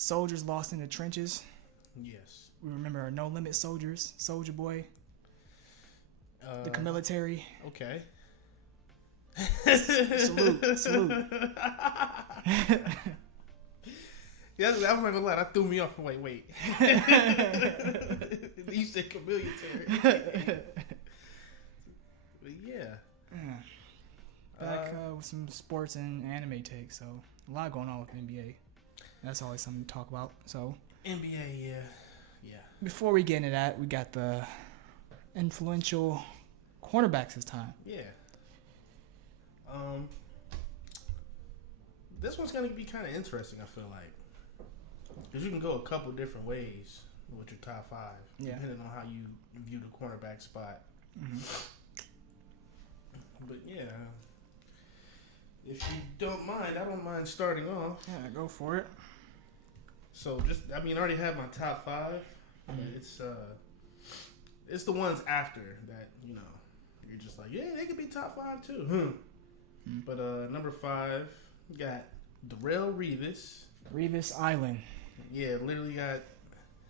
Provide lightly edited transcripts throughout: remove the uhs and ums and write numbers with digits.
Soldiers lost in the trenches. Yes. We remember our No Limit Soldiers, Soldier Boy, the military. Okay. Salute. Yeah, I'm not gonna lie. That threw me off. Wait. You said military. But yeah. Back with some sports and anime takes. So a lot going on with NBA. That's always something to talk about. So NBA, yeah. Before we get into that, we got the influential cornerbacks this time. Yeah. This one's gonna be kind of interesting. I feel like because you can go a couple different ways with your top five, depending on how you view the cornerback spot. Mm-hmm. But yeah, if you don't mind, I don't mind starting off. Yeah, go for it. So I already have my top five, but it's the ones after that, you're just like, yeah, they could be top five too. But number 5, you got Darrelle Revis. Revis Island. Yeah, literally got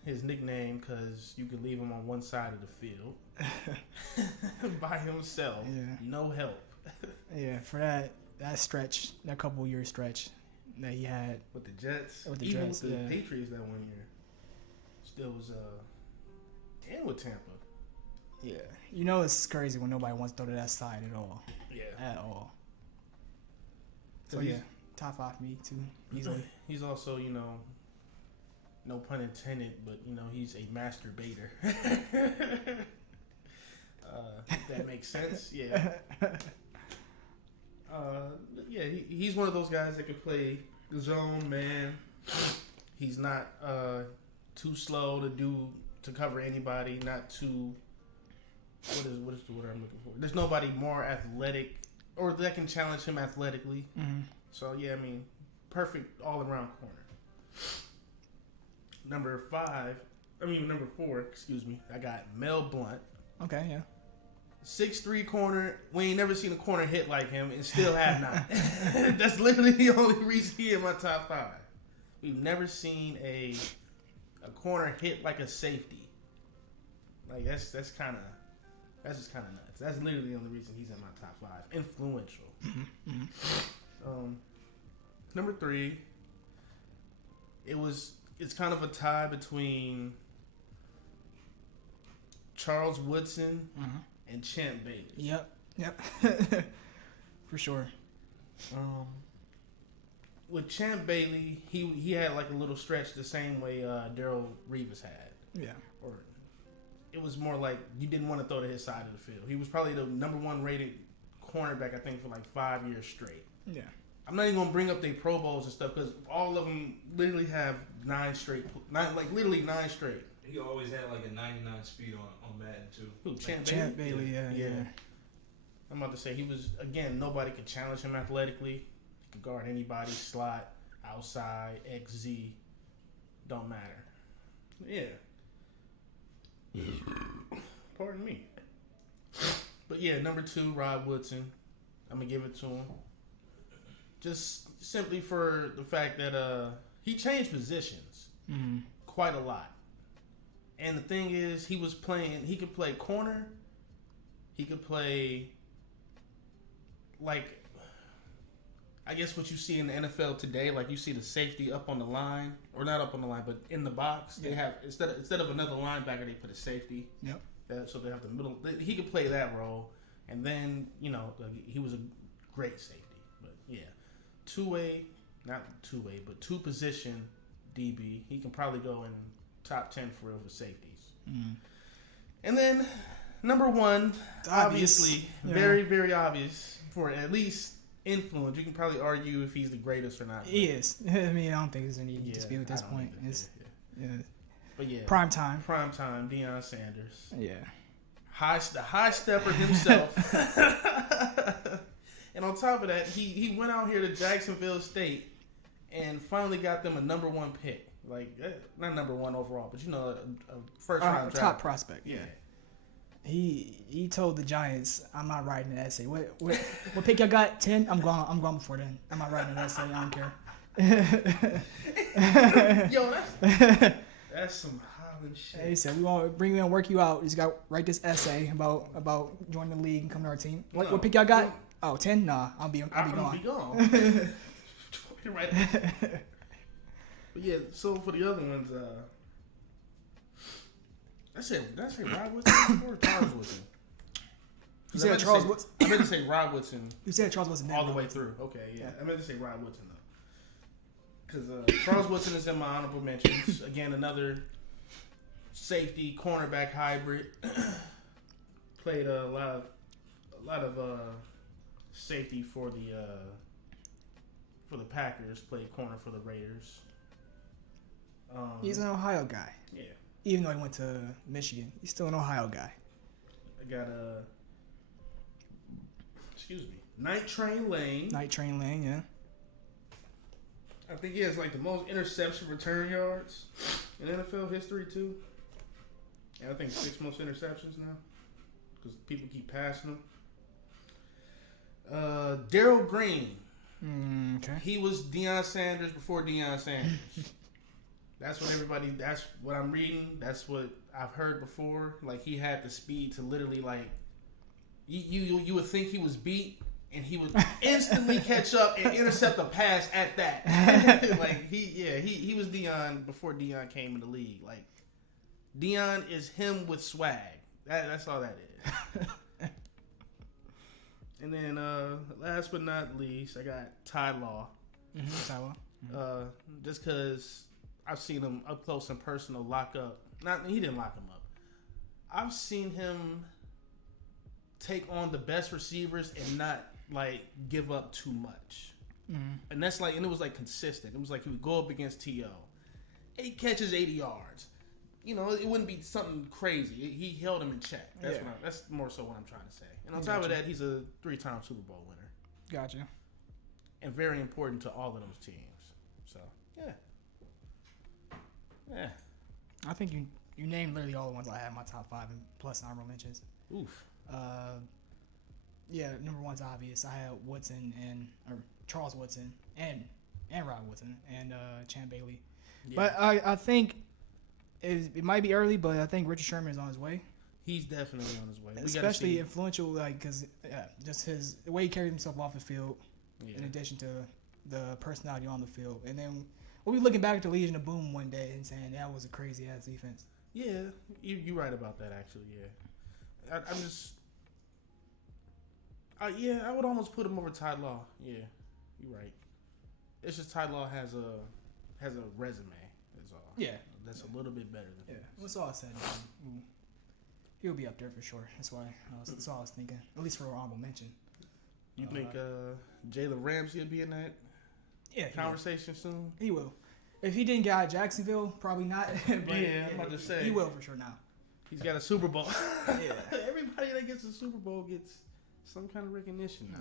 his nickname because you could leave him on one side of the field by himself. Yeah. No help. Yeah, for that stretch, that couple year stretch that he had with the Jets, with the even Jets, with the Patriots that 1 year, still was and with Tampa. Yeah, it's crazy when nobody wants to go to that side at all. Yeah, at all. So yeah, top 5 for me too, easily. He's also, no pun intended, but he's a masturbator. If that makes sense. Yeah. He's one of those guys that could play zone man. He's not too slow to cover anybody. Not too. What is the word I'm looking for? There's nobody more athletic or that can challenge him athletically. Mm-hmm. So yeah, perfect all around corner. Number 4. Excuse me. I got Mel Blount. Okay, yeah. 6'3" corner. We ain't never seen a corner hit like him, and still have not. That's literally the only reason he in my top 5. We've never seen a corner hit like a safety. Like that's just kind of nuts. That's literally the only reason he's in my top 5. Influential. Mm-hmm. Number 3. It's kind of a tie between Charles Woodson and Champ Bailey. Yep. For sure. With Champ Bailey, he had like a little stretch the same way Darrelle Revis had. Yeah. Or it was more like you didn't want to throw to his side of the field. He was probably the number 1 rated cornerback, I think, for like 5 years straight. Yeah. I'm not even gonna bring up their Pro Bowls and stuff because all of them literally have 9 straight. Literally 9 straight. He always had like a 99 speed on Madden too. Who, Champ Bailey, yeah. I'm about to say he was, again, nobody could challenge him athletically. He could guard anybody, slot, outside, XZ, don't matter. Yeah. Pardon me. But yeah, number 2, Rod Woodson. I'm gonna give it to him. Just simply for the fact that he changed positions quite a lot. And the thing is, he could play corner. He could play, like, I guess what you see in the NFL today, like you see the safety up on the line, or not up on the line, but in the box. They have, instead of another linebacker, they put a safety. Yep. So they have the middle. He could play that role. And then, he was a great safety. But yeah, not two-way, but 2-position DB. He can probably go in top 10 for safeties. And then number 1, obviously, very, very obvious for at least influence. You can probably argue if he's the greatest or not. He is. I don't think there's any dispute at this point. But yeah, prime time, Deion Sanders. Yeah, the high stepper himself. And on top of that, he went out here to Jacksonville State and finally got them a number 1 pick. Like, not number 1 overall, but a first round draft. Top prospect. Yeah. He told the Giants, "I'm not writing an essay. What pick y'all got? 10? I'm going before then. I'm not writing an essay. I don't care." Yo, that's some Holland shit. He said, we want to bring you in and work you out. You just got to write this essay about joining the league and coming to our team. What pick y'all got? Oh, 10? Nah, I'll be gone. Be gone. Right. But yeah, so for the other ones, did I say Rod Woodson or Charles Woodson? You said Charles Woodson? I meant to say Rod Woodson. You said Charles Woodson all the way through. Okay, yeah. I meant to say Rod Woodson though, because Charles Woodson is in my honorable mentions. Again, another safety cornerback hybrid. Played a lot of safety for the Packers. Played corner for the Raiders. He's an Ohio guy. Yeah. Even though he went to Michigan, he's still an Ohio guy. I got Night Train Lane. Night Train Lane, yeah. I think he has like the most interception return yards in NFL history too. And I think 6 most interceptions now because people keep passing him. Darryl Green. Okay. He was Deion Sanders before Deion Sanders. That's what I'm reading. That's what I've heard before. Like, he had the speed to literally, like, you would think he was beat, and he would instantly catch up and intercept a pass at that. Like, he was Deion before Deion came in the league. Like, Deion is him with swag. That's all that is. And then, last but not least, I got Ty Law. Ty Law. Mm-hmm. Just because I've seen him up close and personal lock up. He didn't lock him up. I've seen him take on the best receivers and not like give up too much. Mm-hmm. And that's like, and it was like consistent. It was like he would go up against T.O. 8 catches, 80 yards. You know, it wouldn't be something crazy. He held him in check. That's more so what I'm trying to say. And on top of that, he's a 3-time Super Bowl winner. Gotcha. And very important to all of those teams. So, yeah. Yeah. I think you named literally all the ones I had in my top 5 and plus honorable mentions. Oof. Yeah, number one's obvious. I had Charles Woodson and Rod Woodson and Champ Bailey. Yeah. But I think it might be early, but I think Richard Sherman is on his way. He's definitely on his way. Especially influential, like, because just the way he carried himself off the field, in addition to the personality on the field. And then we'll be looking back at the Legion of Boom one day and saying that was a crazy-ass defense. Yeah, you're right about that, actually, yeah. I'm just... I would almost put him over Ty Law. Yeah, you're right. It's just Ty Law has a resume, is all. Yeah. That's a little bit better than his. That's all I said. He'll be up there for sure. That's all I was thinking. At least for an honorable mention. You think Jalen Ramsey will be in that conversation soon? He will. If he didn't get out of Jacksonville, probably not. But I'm about to say. He will for sure now. He's got a Super Bowl. Yeah. Everybody that gets a Super Bowl gets some kind of recognition now.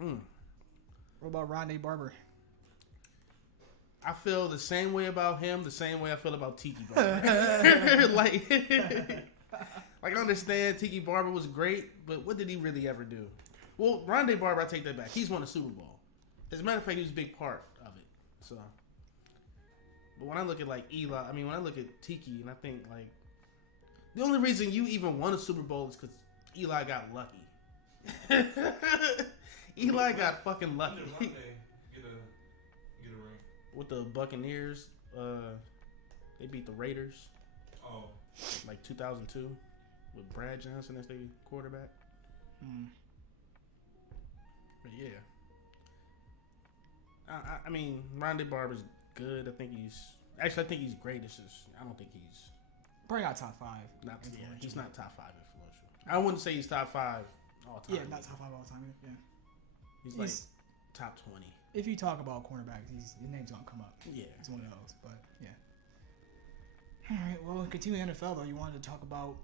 Yeah. What about Rondé Barber? I feel the same way about him, the same way I feel about Tiki Barber. like I understand Tiki Barber was great, but what did he really ever do? Well, Rondé Barber, I take that back. He's won a Super Bowl. As a matter of fact, he was a big part of it. So, but when I look at like Eli, when I look at Tiki, and I think like the only reason you even won a Super Bowl is because Eli got lucky. Eli got fucking lucky. Get a ring. With the Buccaneers, they beat the Raiders. Oh. Like 2002 with Brad Johnson as their quarterback. But yeah. Rondé Barber's good. I think he's great. It's just, I don't think he's... Probably not top 5. He's not top 5 influential. I wouldn't say he's top 5 all time. Yeah, not top 5 all time. Yeah. He's like top 20. If you talk about cornerbacks, his name's gonna come up. Yeah, he's one of those. But yeah. All right. Well, continuing NFL though, you wanted to talk about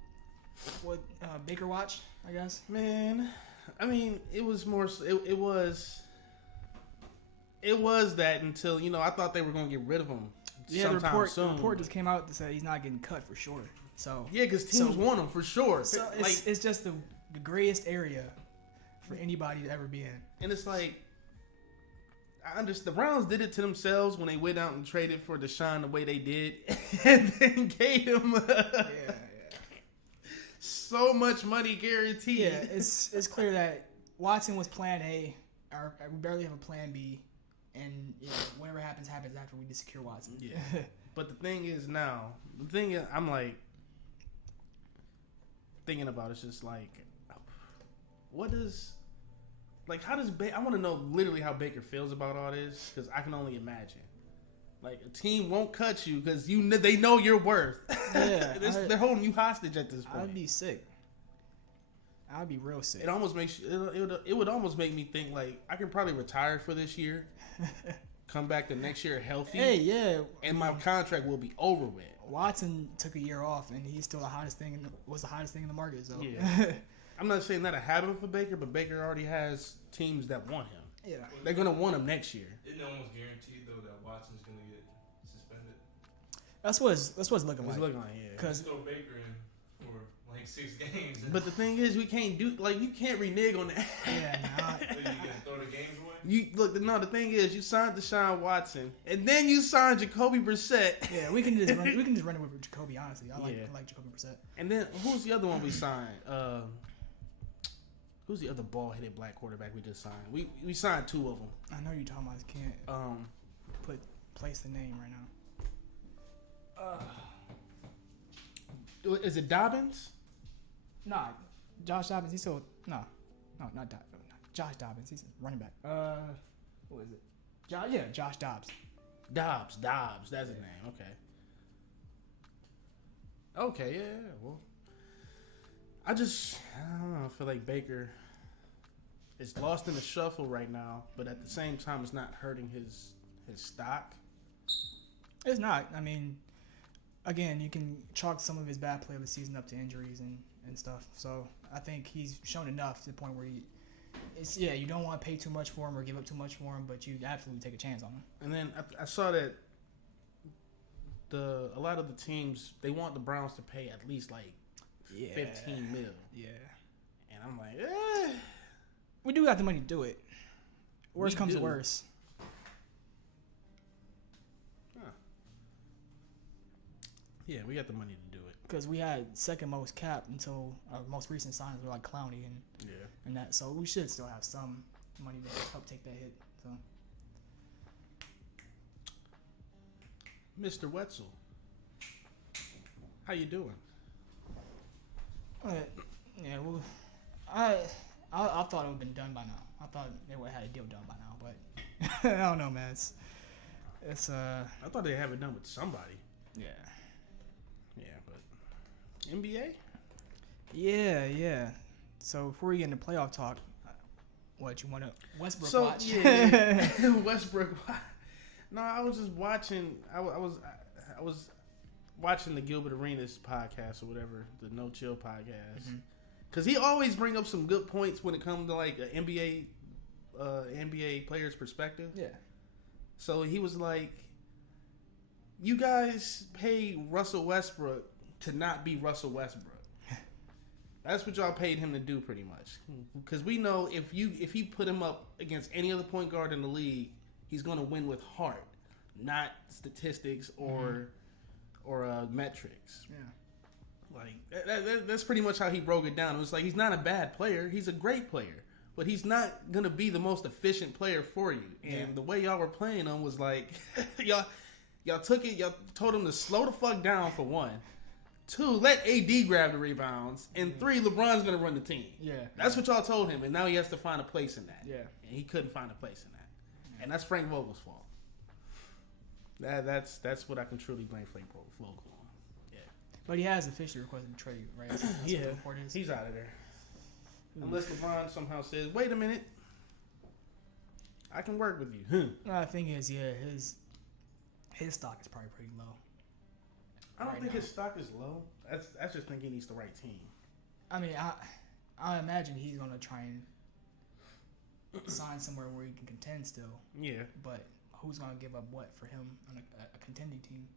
what Baker watched, I guess. Man, it was more. It was that until I thought they were gonna get rid of him. Yeah, the report just came out that said he's not getting cut for sure. So yeah, because teams want him for sure. So it's just the grayest area for anybody to ever be in. And it's like, I understand the Browns did it to themselves when they went out and traded for Deshaun the way they did, and then gave him so much money guaranteed. Yeah, it's clear that Watson was plan A, or we barely have a plan B, and whatever happens after we secure Watson. Yeah. But the thing is I'm like thinking about it's just like, how does I want to know literally how Baker feels about all this, because I can only imagine. Like, a team won't cut you because they know your worth. Yeah, they're holding you hostage at this point. I'd be sick. I'd be real sick. It almost makes it would almost make me think like I can probably retire for this year, come back the next year healthy. Hey, yeah, and my contract will be over with. Watson took a year off, and he's still the hottest thing in the market. So yeah. I'm not saying that a habit for Baker, but Baker already has teams that want him. Yeah, they're gonna want him next year. Isn't it almost guaranteed though that Watson's gonna get suspended? That's what it's looking like. It's looking like, yeah. Because throw Baker in for like 6 games. But the thing is, we can't you can't renege on that. Yeah, nah. So you gonna throw the games away? The thing is, you signed Deshaun Watson, and then you signed Jacoby Brissett. Yeah, we can just run it with Jacoby. Honestly, I like Jacoby Brissett. And then who's the other one we signed? Who's the other ball-headed black quarterback we just signed? We signed 2 of them. I know you're talking about. I can't place the name right now. Is it Dobbins? Nah, Josh Dobbins. He's still not Dobbins. Josh Dobbins. He's running back. What is it? Josh Dobbs. Dobbs. That's his name. Okay, yeah. Well, I don't know. I feel like Baker is lost in the shuffle right now, but at the same time, it's not hurting his stock. It's not. I mean, again, you can chalk some of his bad play of the season up to injuries and stuff. So I think he's shown enough to the point where you don't want to pay too much for him or give up too much for him, but you absolutely take a chance on him. And then I saw that a lot of the teams, they want the Browns to pay at least like $15 million. Yeah. And I'm like, we do got the money to do it. Worst comes to worst. Huh. Yeah, we got the money to do it. Because we had second most cap until our most recent signings were like Clowney and that. So we should still have some money to help take that hit. So. Mr. Wetzel, how you doing? Yeah, well, I thought it would have been done by now. I thought they would have had a deal done by now, but I don't know, man. It's I thought they'd have it done with somebody. Yeah, but NBA? Yeah. So before we get into playoff talk, what you want to Westbrook watch? Yeah. Westbrook. No, I was just watching. I was watching the Gilbert Arenas podcast or whatever, the No Chill podcast, because he always bring up some good points when it comes to like an NBA player's perspective. Yeah. So he was like, "You guys pay Russell Westbrook to not be Russell Westbrook. That's what y'all paid him to do, pretty much. Because we know if he put him up against any other point guard in the league, he's going to win with heart, not statistics or metrics. Yeah. Like that's pretty much how he broke it down. It was like he's not a bad player; he's a great player, but he's not gonna be the most efficient player for you. And the way y'all were playing him was like y'all took it. Y'all told him to slow the fuck down for one. 2, let AD grab the rebounds, and 3, LeBron's gonna run the team. Yeah, that's what y'all told him, and now he has to find a place in that. Yeah, and he couldn't find a place in that, and that's Frank Vogel's fault. That's what I can truly blame Frank Vogel on. Yeah, but he has officially requested a trade, right? That's what the report is. He's out of there. Unless LeBron somehow says, "Wait a minute, I can work with you." No, the thing is, his stock is probably pretty low. I don't think his stock is low. That's just think he needs the right team. I mean, I imagine he's gonna try and sign somewhere where he can contend still. Yeah. But who's gonna give up what for him on a contending team?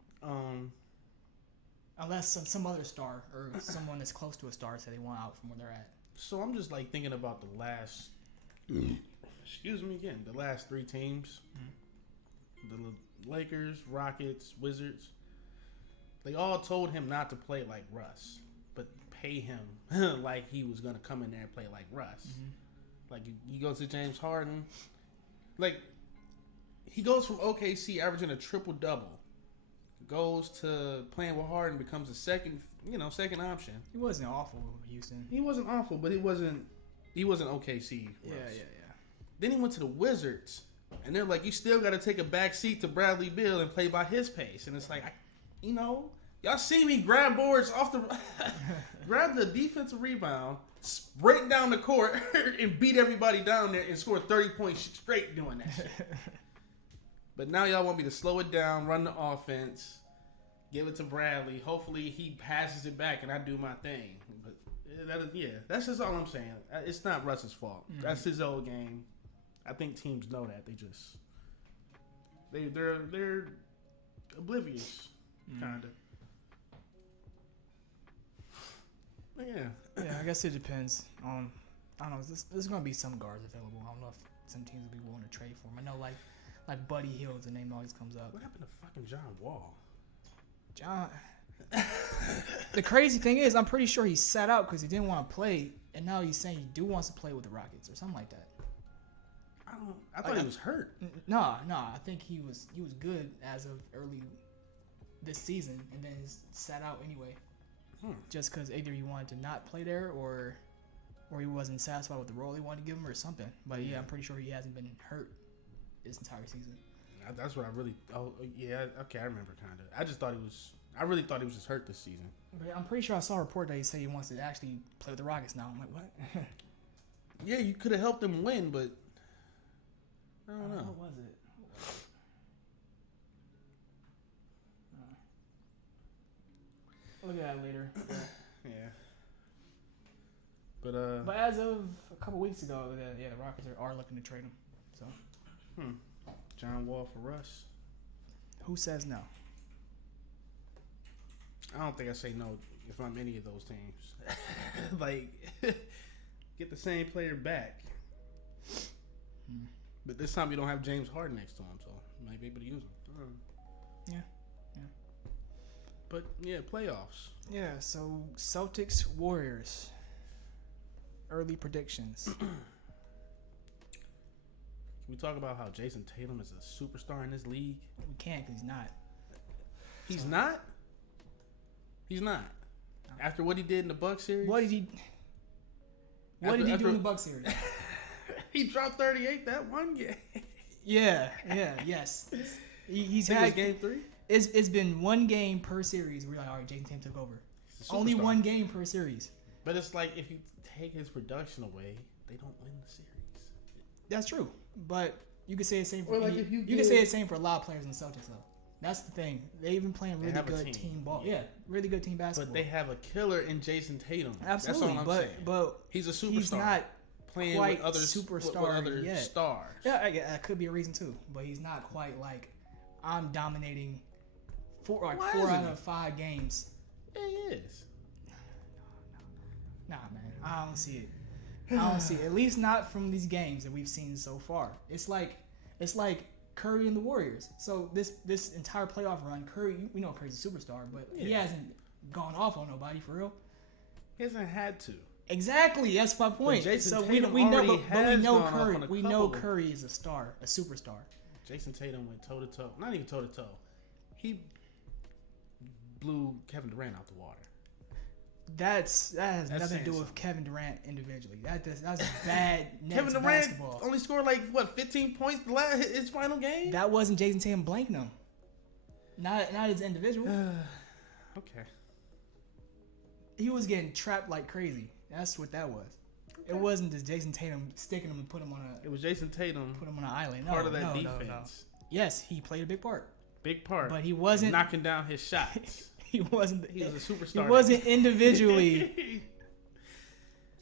Unless some other star or someone that's close to a star say they want out from where they're at. So I'm just like thinking about the last Excuse me again. The last 3 teams, the Lakers, Rockets, Wizards, they all told him not to play like Russ, but pay him like he was gonna come in there and play like Russ. Like you go to James Harden, like he goes from OKC averaging a triple double, goes to playing with Harden, becomes a second option. He wasn't awful with Houston. He wasn't awful, but he wasn't OKC. Yeah. Then he went to the Wizards, and they're like, you still got to take a back seat to Bradley Beal and play by his pace. And it's like, y'all see me grab boards off the, grab the defensive rebound, sprint down the court, and beat everybody down there and score 30 points straight doing that shit. But now y'all want me to slow it down, run the offense, give it to Bradley. Hopefully he passes it back and I do my thing. But that's just all I'm saying. It's not Russ's fault. That's his old game. I think teams know that. They're oblivious, kind of. Yeah. Yeah, I guess it depends on. I don't know. There's going to be some guards available. I don't know if some teams will be willing to trade for him. I know, like Buddy Hield's the name always comes up. What happened to fucking John Wall? The crazy thing is, I'm pretty sure he sat out because he didn't want to play, and now he's saying he wants to play with the Rockets or something like that. I thought he was hurt. No. I think he was good as of early this season, and then he sat out anyway, just because either he wanted to not play there or he wasn't satisfied with the role they wanted to give him or something. But yeah, I'm pretty sure he hasn't been hurt this entire season. That's what I really. Oh yeah, okay, I remember kind of. I really thought he was just hurt this season. But I'm pretty sure I saw a report that he said he wants to actually play with the Rockets now. I'm like, what? Yeah, you could have helped him win, but I don't know. What was it? Look at that later. Yeah. But as of a couple weeks ago, the Rockets are looking to trade him. So. John Wall for Russ. Who says no? I don't think I say no if I'm any of those teams. Like, get the same player back. But this time you don't have James Harden next to him, so you might be able to use him. Yeah. But yeah, playoffs. Yeah. So Celtics Warriors. Early predictions. Can we talk about how Jason Tatum is a superstar in this league? We can't because he's not. He's not? He's not. After what he did in the Bucks series? What did he do in the Bucks series? He dropped 38 that one game. Yes. He's had game 3? It's been one game per series. We're like, all right, Jason Tatum took over. Only one game per series. But it's like if you take his production away, they don't win the series. That's true, but you could say the same for you can say the same for a lot of players in the Celtics though. That's the thing. They've been playing really good team ball. Yeah, really good team basketball. But they have a killer in Jason Tatum. Absolutely, that's all I'm saying. But he's a superstar. He's not playing quite with other superstar yet. Stars. Yeah, that could be a reason too. But he's not quite like I'm dominating four out of 5 games. Yeah, he is. Nah, man, I don't see it. I don't see it. At least not from these games that we've seen so far. It's like Curry and the Warriors. So this entire playoff run, Curry, we know Curry's a superstar, but he hasn't gone off on nobody for real. He hasn't had to. Exactly, that's my point. So we know Curry is a star, a superstar. Jason Tatum went toe to toe. Not even toe to toe. He blew Kevin Durant out the water. That has nothing to do with Kevin Durant individually. That's bad Nets Kevin Durant basketball. Only scored 15 points his final game. That wasn't Jason Tatum blanking him. Not his individual. Okay. He was getting trapped like crazy. That's what that was. Okay. It wasn't just Jason Tatum sticking him and put him on a. It was Jason Tatum. Put him on an island. Part of that defense. No. Yes, he played a big part. But he wasn't knocking down his shots. He wasn't. He was a superstar. He wasn't individually.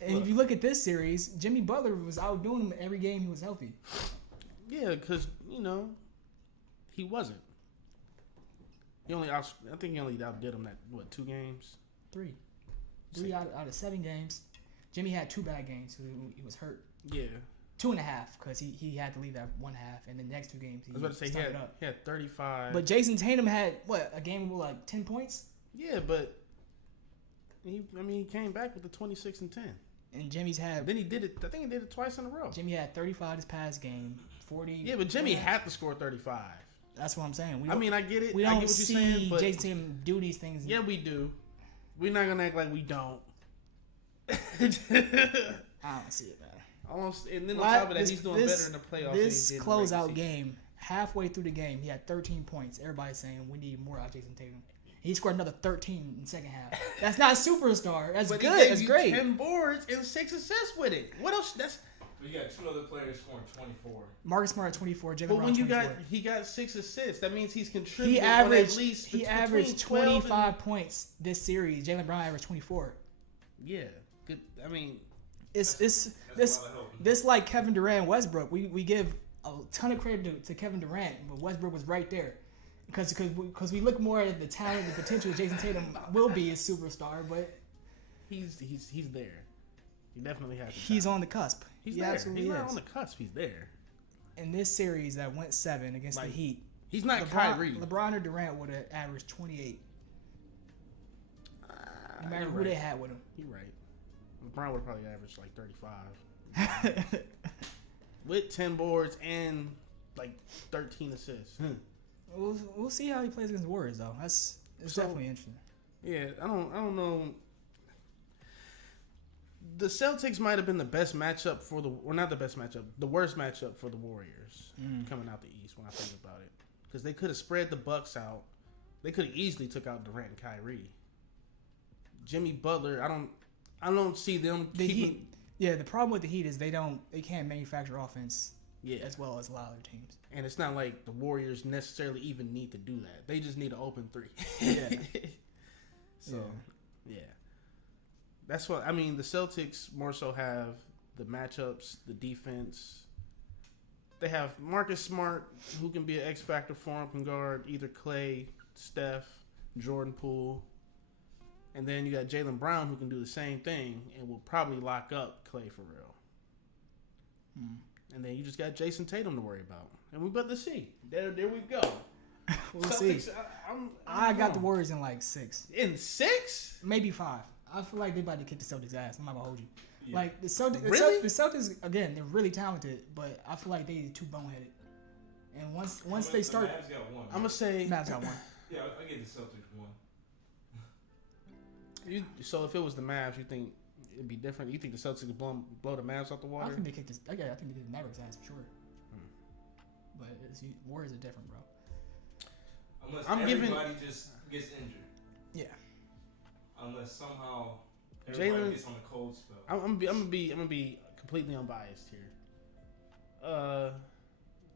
And if you look at this series, Jimmy Butler was outdoing him every game he was healthy. Yeah, because he wasn't. I think he only outdid him 2 games? 3 out of 7 games. Jimmy had 2 bad games, so he was hurt. Yeah, 2.5 because he had to leave that one half, and the next 2 games he I was about to say he had 35. But Jason Tatum had a game with like 10 points. Yeah, but he came back with the 26 and 10. And Jimmy's had. Then he did it. I think he did it twice in a row. Jimmy had 35 this past game, 40. Yeah, but Jimmy had to score 35. That's what I'm saying. I get it. We I don't get what see you're saying, but Jason Tatum do these things. Yeah, we do. We're not gonna act like we don't. I don't see it, man. Almost, and then on top of that, he's doing better in the playoffs. This closeout game, halfway through the game, he had 13 points. Everybody's saying we need more out of Jason Tatum. He scored another 13 in the second half. That's not superstar. That's good. That's great. 10 boards and 6 assists with it. What else? But you got 2 other players scoring 24. Marcus Smart at 24. Jalen But Brown when you 24. he got 6 assists. That means he's contributing He averaged on at least he averaged 25 points this series. Jalen Brown averaged 24. Yeah, good. I mean, this like Kevin Durant and Westbrook. We give a ton of credit to Kevin Durant, but Westbrook was right there. Because we look more at the talent, the potential Jason Tatum will be a superstar, but he's there. He definitely has. He's on the cusp. He's he there. Absolutely he's is. not on the cusp. He's there. In this series that went 7 against the Heat, he's not Kyrie. LeBron or Durant would have averaged 28. No matter who they had with him. You're right. LeBron would have probably averaged like 35 with 10 boards and like 13 assists. We'll see how he plays against the Warriors, though. It's definitely interesting. Yeah, I don't know. The Celtics might have been the best matchup not the best matchup, the worst matchup for the Warriors coming out the East when I think about it, because they could have spread the Bucks out. They could have easily took out Durant and Kyrie. Jimmy Butler, I don't see them keeping. Yeah, the problem with the Heat is they can't manufacture offense. Yeah, as well as a lot of other teams. And it's not like the Warriors necessarily even need to do that. They just need an open 3. Yeah. Yeah. That's what the Celtics more so have the matchups, the defense. They have Marcus Smart, who can be an X factor for them, can guard either Clay, Steph, Jordan Poole. And then you got Jaylen Brown, who can do the same thing and will probably lock up Clay for real. And then you just got Jason Tatum to worry about. And we're about to see. There we go. We'll see. I got the Warriors in like 6. In 6? Maybe 5. I feel like they're about to kick the Celtics' ass. I'm not going to hold you. Yeah. Like, the Celtics, really? The Celtics, again, they're really talented, but I feel like they're too boneheaded. And once they start... The Mavs got 1. I'm going to say... Mavs got 1. Yeah, I get the Celtics 1. So if it was the Mavs, you think it'd be different? You think the Celtics would blow the Mavs out the water? I think they kick this. I think they kick the Mavericks' ass for sure. But Warriors are different, bro. Unless everybody just gets injured. Yeah. Unless somehow everybody gets on a cold spell. I'm gonna be completely unbiased here.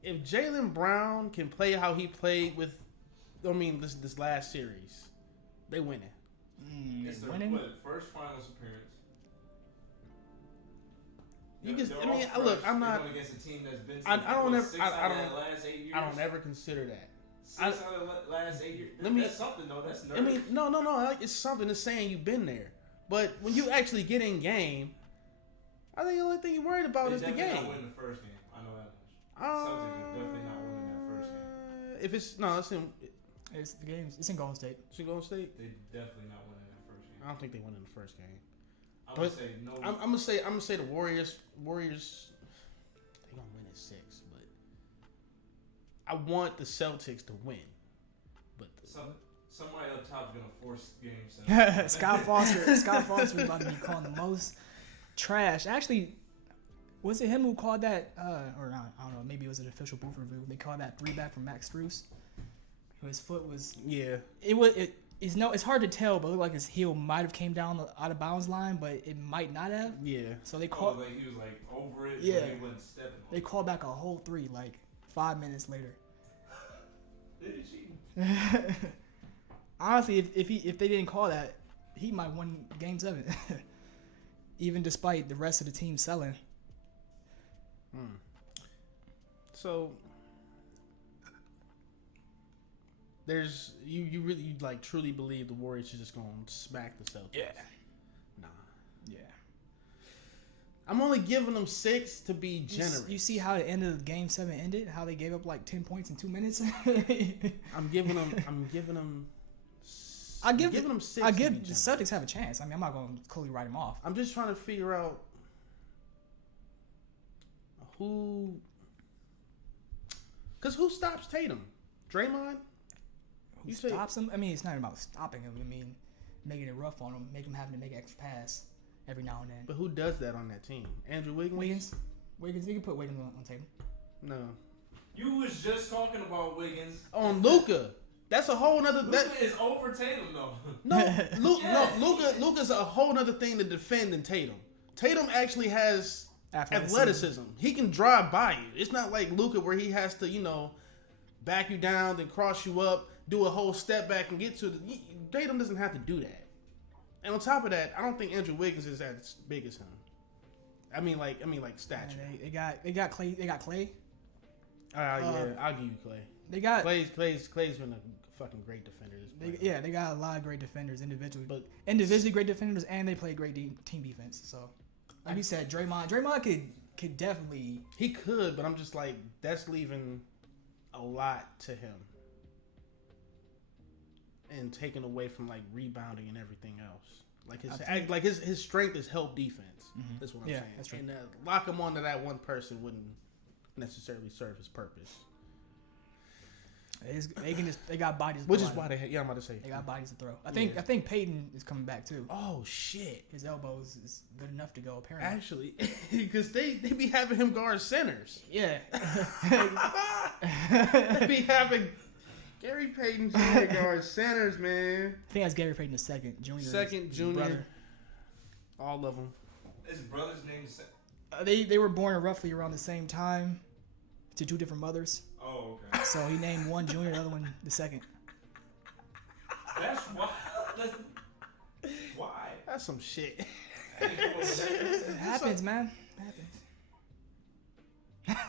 If Jaylen Brown can play how he played with, this last series, they win it. It's their first finals appearance. I'm not. Going against a team that's been. I don't ever. 6 out of the last 8 years. I don't ever consider that. 6 out of the last 8 years. That's something though. That's nervous. No. It's something that's saying you've been there. But when you actually get in game, I think the only thing you're worried about is the game. They're definitely not winning the first game. I know that much. Celtics are definitely not winning that first game. If It's the games. It's in Golden State. It's in Golden State. They're definitely not winning that first game. I don't think they won in the first game. I'm gonna say no. I'm gonna say the Warriors. They gonna win at 6, but I want the Celtics to win. But somebody up top is gonna force game 7. Scott Foster is about to be calling the most trash. Actually, was it him who called that? Or not, I don't know. Maybe it was an official booth review. They called that 3 back from Max Strus. His foot was. Yeah. It's hard to tell, but it looked like his heel might have came down the out of bounds line, but it might not have. Yeah. So they called. Like he was like over it. Yeah. But he wasn't stepping on They called back a whole 3 like 5 minutes later. Did he cheat? Honestly, if they didn't call that, he might win Game 7, even despite the rest of the team selling. So. There's you really like truly believe the Warriors are just gonna smack the Celtics? Yeah. Nah. Yeah. I'm only giving them 6 to be generous. You see how the end of Game 7 ended? How they gave up like 10 points in 2 minutes? I'm giving them. I give them 6. I give the Celtics have a chance. I mean, I'm not going to clearly write them off. I'm just trying to figure out who. Because who stops Tatum? Draymond? Who stops him? I mean, it's not about stopping him. I mean, making it rough on him, make him having to make an extra pass every now and then. But who does that on that team? Andrew Wiggins? Wiggins. You can put Wiggins on Tatum. No. You was just talking about Wiggins. On Luka. That's a whole nother. Luka is over Tatum though. Luka's a whole nother thing to defend than Tatum. Tatum actually has athleticism. He can drive by you. It's not like Luka where he has to, back you down, then cross you up, do a whole step back and get to the. Tatum doesn't have to do that. And on top of that, I don't think Andrew Wiggins is as big as him. I mean like stature. They got Clay. They got Clay. Yeah, I'll give you Clay. They got Clay's been a fucking great defender. They got a lot of great defenders individually, but individually great defenders, and they play great team defense. So, like you said, Draymond could definitely. He could, but I'm just like that's leaving a lot to him, and taking away from like rebounding and everything else. Like his strength is help defense. Mm-hmm. That's what I'm saying. That's right. And lock him onto that one person wouldn't necessarily serve his purpose. They got bodies. Which is why I'm about to say they got bodies to throw. I think Peyton is coming back too. Oh shit! His elbow is good enough to go apparently. Actually, because they be having him guard centers. Yeah. They be having Gary Payton Jr. guard centers, man. I think that's Gary Payton the second junior. Brother. All of them. His brother's name is. They were born roughly around the same time, to 2 different mothers. Oh, okay. So he named one junior, the other one the second. That's why. Why? That's some shit. It happens, man. It happens.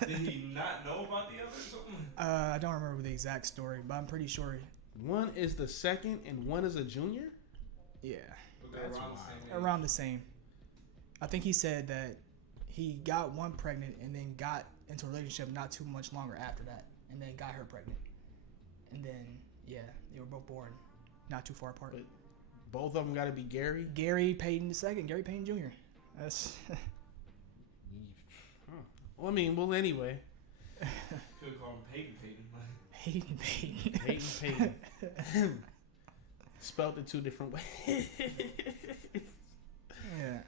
Did he not know about the other or something? I don't remember the exact story, but I'm pretty sure. One is the second and one is a junior? Yeah. But they're around the same age. Around the same. I think he said that he got one pregnant and then got into a relationship not too much longer after that, and then got her pregnant. And then, they were both born not too far apart. But both of them got to be Gary? Gary Payton II, Gary Payton Jr. That's... anyway. Could call him Peyton. Payton. Spelled it 2 different ways. Yeah.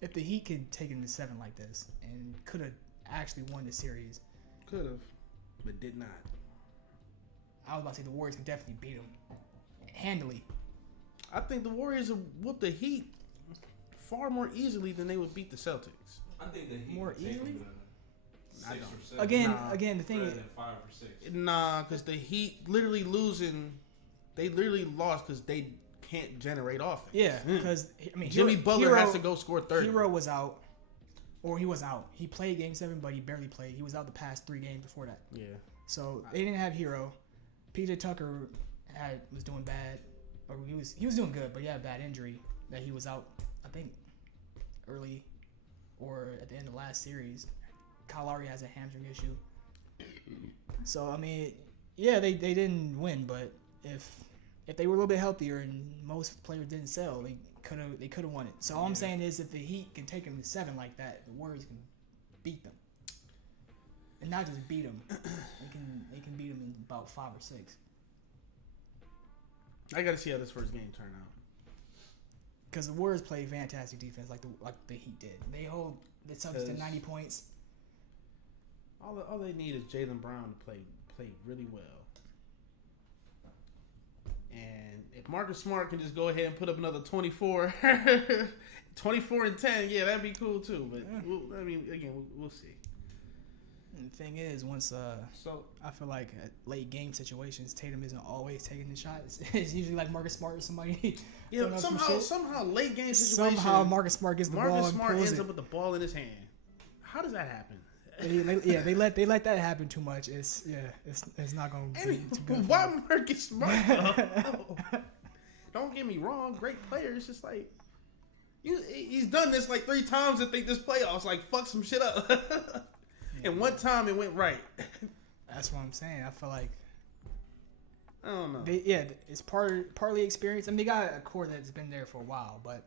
If the Heat could take him to 7 like this and could have actually won the series. Could have, but did not. I was about to say the Warriors could definitely beat him handily. I think the Warriors would whoop the Heat far more easily than they would beat the Celtics. I think the Heat More would take easily? him to 6 or 7. Again, the thing is, than 5 or 6. Nah, because the Heat literally losing. They literally lost because they can't generate offense. yeah, because Jimmy Butler has to go score 30. Hero was out, or he was out. He played Game 7, but he barely played. He was out the past 3 games before that. Yeah. So they didn't have Hero. PJ Tucker was doing bad, or he was doing good, but he had a bad injury that he was out. I think early or at the end of last series. Kyle Lowry has a hamstring issue. So they didn't win, but if they were a little bit healthier and most players didn't sell, they could have won it. So all I'm saying is, if the Heat can take them to 7 like that, the Warriors can beat them, and not just beat them. They can beat them in about 5 or 6. I got to see how this first game turn out. Because the Warriors play fantastic defense, like the Heat did. They hold the Celtics to 90 points. All they need is Jaylen Brown to play really well. And if Marcus Smart can just go ahead and put up another 24, 24 and 10, that'd be cool too. But we'll see. And the thing is, I feel like at late game situations, Tatum isn't always taking the shots. It's usually like Marcus Smart or somebody. Yeah, somehow late game situations. Somehow Marcus Smart gets the ball. Marcus Smart ends up with the ball in his hand. How does that happen? They let that happen too much. It's not gonna be too good. Why Marcus Smart? Don't get me wrong, great player. It's just like He's done this like 3 times. I think this playoffs like fuck some shit up. And one time it went right. That's what I'm saying. I feel like I don't know. It's partly experience. I mean, they got a core that's been there for a while, but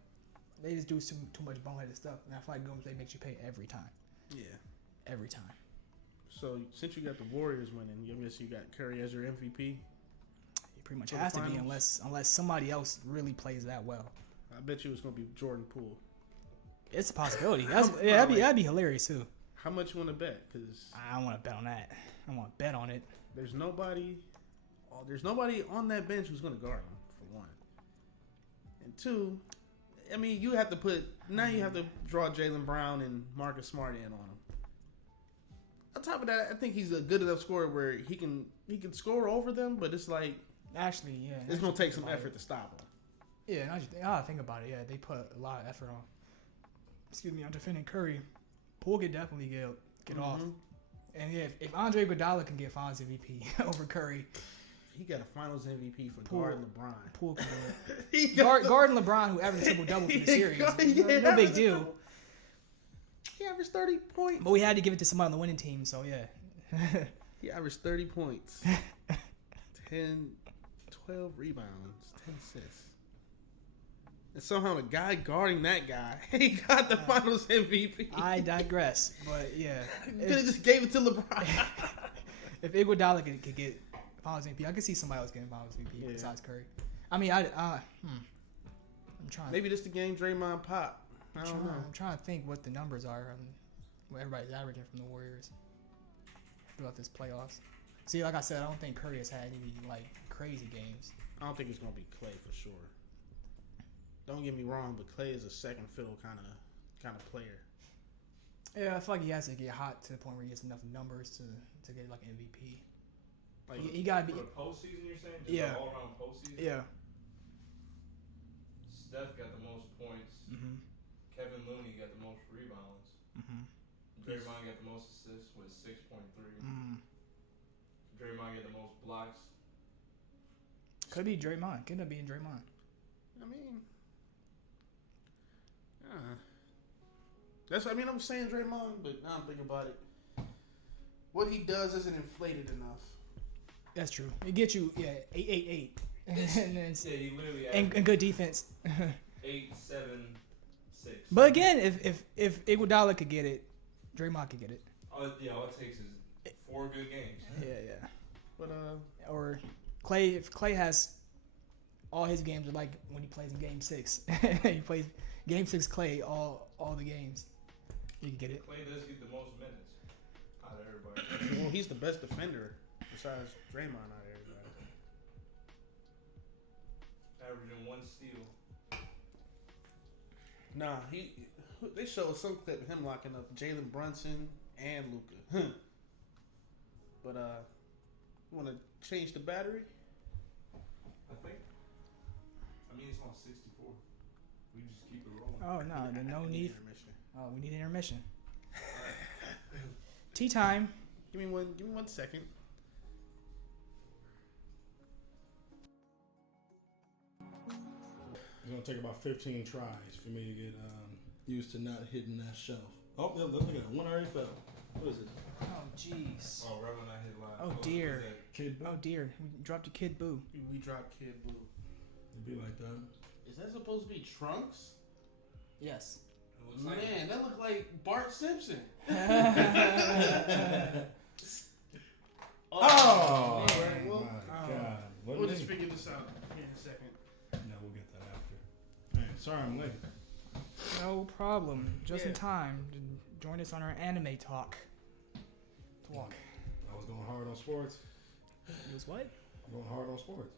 they just do too much boneheaded stuff. And I feel like Golden State makes you pay every time. Yeah. Every time. So since you got the Warriors winning, you guess you got Curry as your MVP. He pretty much has to be unless somebody else really plays that well. I bet you it's gonna be Jordan Poole. It's a possibility. That'd be hilarious too. How much you want to bet? Because I don't want to bet on that. I want to bet on it. There's nobody on that bench who's gonna guard him, for one. And two, I mean, you have to draw Jaylen Brown and Marcus Smart in on him. On top of that, I think he's a good enough scorer where he can score over them, but it's like actually, yeah, it's gonna take some effort to stop him. Yeah, I think about it. Yeah, they put a lot of effort on defending Curry. Poole could definitely get off. And yeah, if Andre Iguodala can get Finals MVP over Curry, he got a Finals MVP for guarding LeBron. Poole can do it. Guarding LeBron, who averaged triple-double for the series. No big deal. He averaged 30 points. But we had to give it to somebody on the winning team, so yeah. He averaged 30 points. 12 rebounds, 10 assists. And somehow the guy guarding that guy, he got the Finals MVP. I digress, but yeah. Could have just gave it to LeBron. If Iguodala could get Finals MVP, I could see somebody else getting Finals MVP besides Curry. I mean, I'm trying. Maybe this the game Draymond pop. I don't know. I'm trying to think what the numbers are what everybody's averaging from the Warriors throughout this playoffs. See, like I said, I don't think Curry has had any like crazy games. I don't think it's gonna be Clay for sure. Don't get me wrong, but Clay is a second fiddle kind of player. Yeah, I feel like he has to get hot to the point where he gets enough numbers to get like MVP. Like he gotta be for the postseason. You're saying? Just all around postseason. Yeah. Steph got the most points. Mm-hmm. Kevin Looney got the most rebounds. Mm-hmm. Draymond got the most assists with 6.3. Mm-hmm. Draymond got the most blocks. Could be Draymond. Could end up being Draymond. I mean, I'm saying Draymond, but now I'm thinking about it. What he does isn't inflated enough. That's true. It gets you 8-8-8. And then he literally and good defense. 8, 7, 6. But again, if Iguodala could get it, Draymond could get it. All it takes is 4 good games. Yeah. But or Clay, if Clay has all his games are like when he plays in Game 6. He plays Game 6 Clay all the games. You can get it. Clay does get the most minutes out of everybody. well, he's the best defender besides Draymond out of everybody. Averaging 1 steal. Nah, they showed some clip of him locking up Jalen Brunson and Luka. But you want to change the battery? I mean, it's on 64. We just keep it rolling. Oh no, there's no need. Intermission. Oh, we need intermission. Tea time. Give me 1 second. It's gonna take about 15 tries for me to get used to not hitting that shelf. Oh, look at that. One already fell. What is it? Oh jeez. Oh, right when I hit live. Oh dear. Kid Boo? Oh dear. We dropped a Kid Boo. We dropped Kid Boo. It'd be like that. Is that supposed to be Trunks? Yes. Man, that looked like Bart Simpson. Oh! Man. Well, My God. We'll just figure this out here in a second. No, we'll get that after. Man, sorry I'm late. No problem. Just in time. Join us on our anime talk. I was going hard on sports. It was what? Going hard on sports.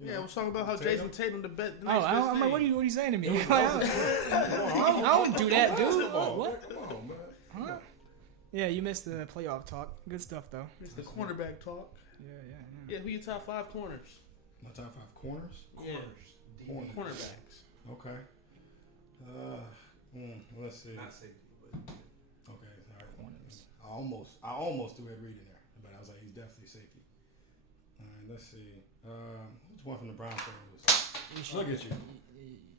Yeah, we're talking about how Tatum? Jason Tatum the best. I'm like, what are you saying to me? I don't do that, dude. What? Come on, man. Huh? Yeah, you missed the playoff talk. Good stuff, though. It's the cornerback talk. Yeah. Yeah, who your top 5 corners? My top 5 corners? Corners. Cornerbacks. Okay. Let's see. Not safety, but Okay, all right. Corners. I almost threw Ed Reed in there, but I was like, he's definitely safety. All right, let's see. Which one from the Broncos? Look at you.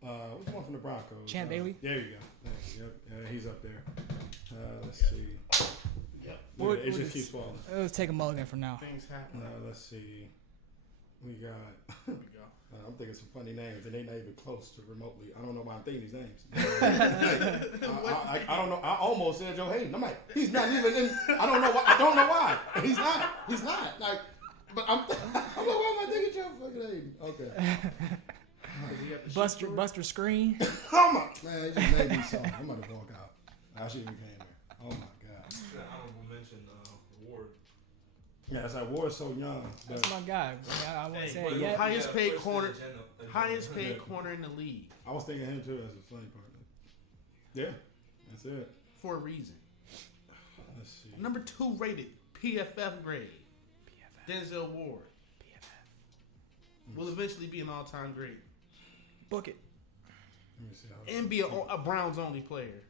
What's the one from the Broncos? Champ Bailey. There you go. Yep. He's up there. Let's see. Yep. What- It what just is- keeps falling. Let's take a mulligan from now. Things happen. Let's see. We got. There we go. I'm thinking some funny names, and they're not even close to remotely. I don't know why I'm thinking these names. I don't know. I almost said Joe Hayden. I'm like, he's not even in. I don't know why. I don't know why. He's not. He's not. Like, but I'm like, why am I thinking Joe fucking Hayden? Okay. Buster Screen. Oh my man, he just made me so. I'm about to walk out. I shouldn't even came there. Oh my god. Honorable mention, Ward. Yeah, it's like Ward's so young. But That's my guy. I won't Hey, say but it yet. highest paid corner, highest Highest paid corner in the league I was thinking him too as a funny partner. Yeah, that's it. for a reason. Let's see. Number 2 rated PFF grade. Denzel Ward will eventually be an all-time great Book it. Let me see how and be a Browns only player.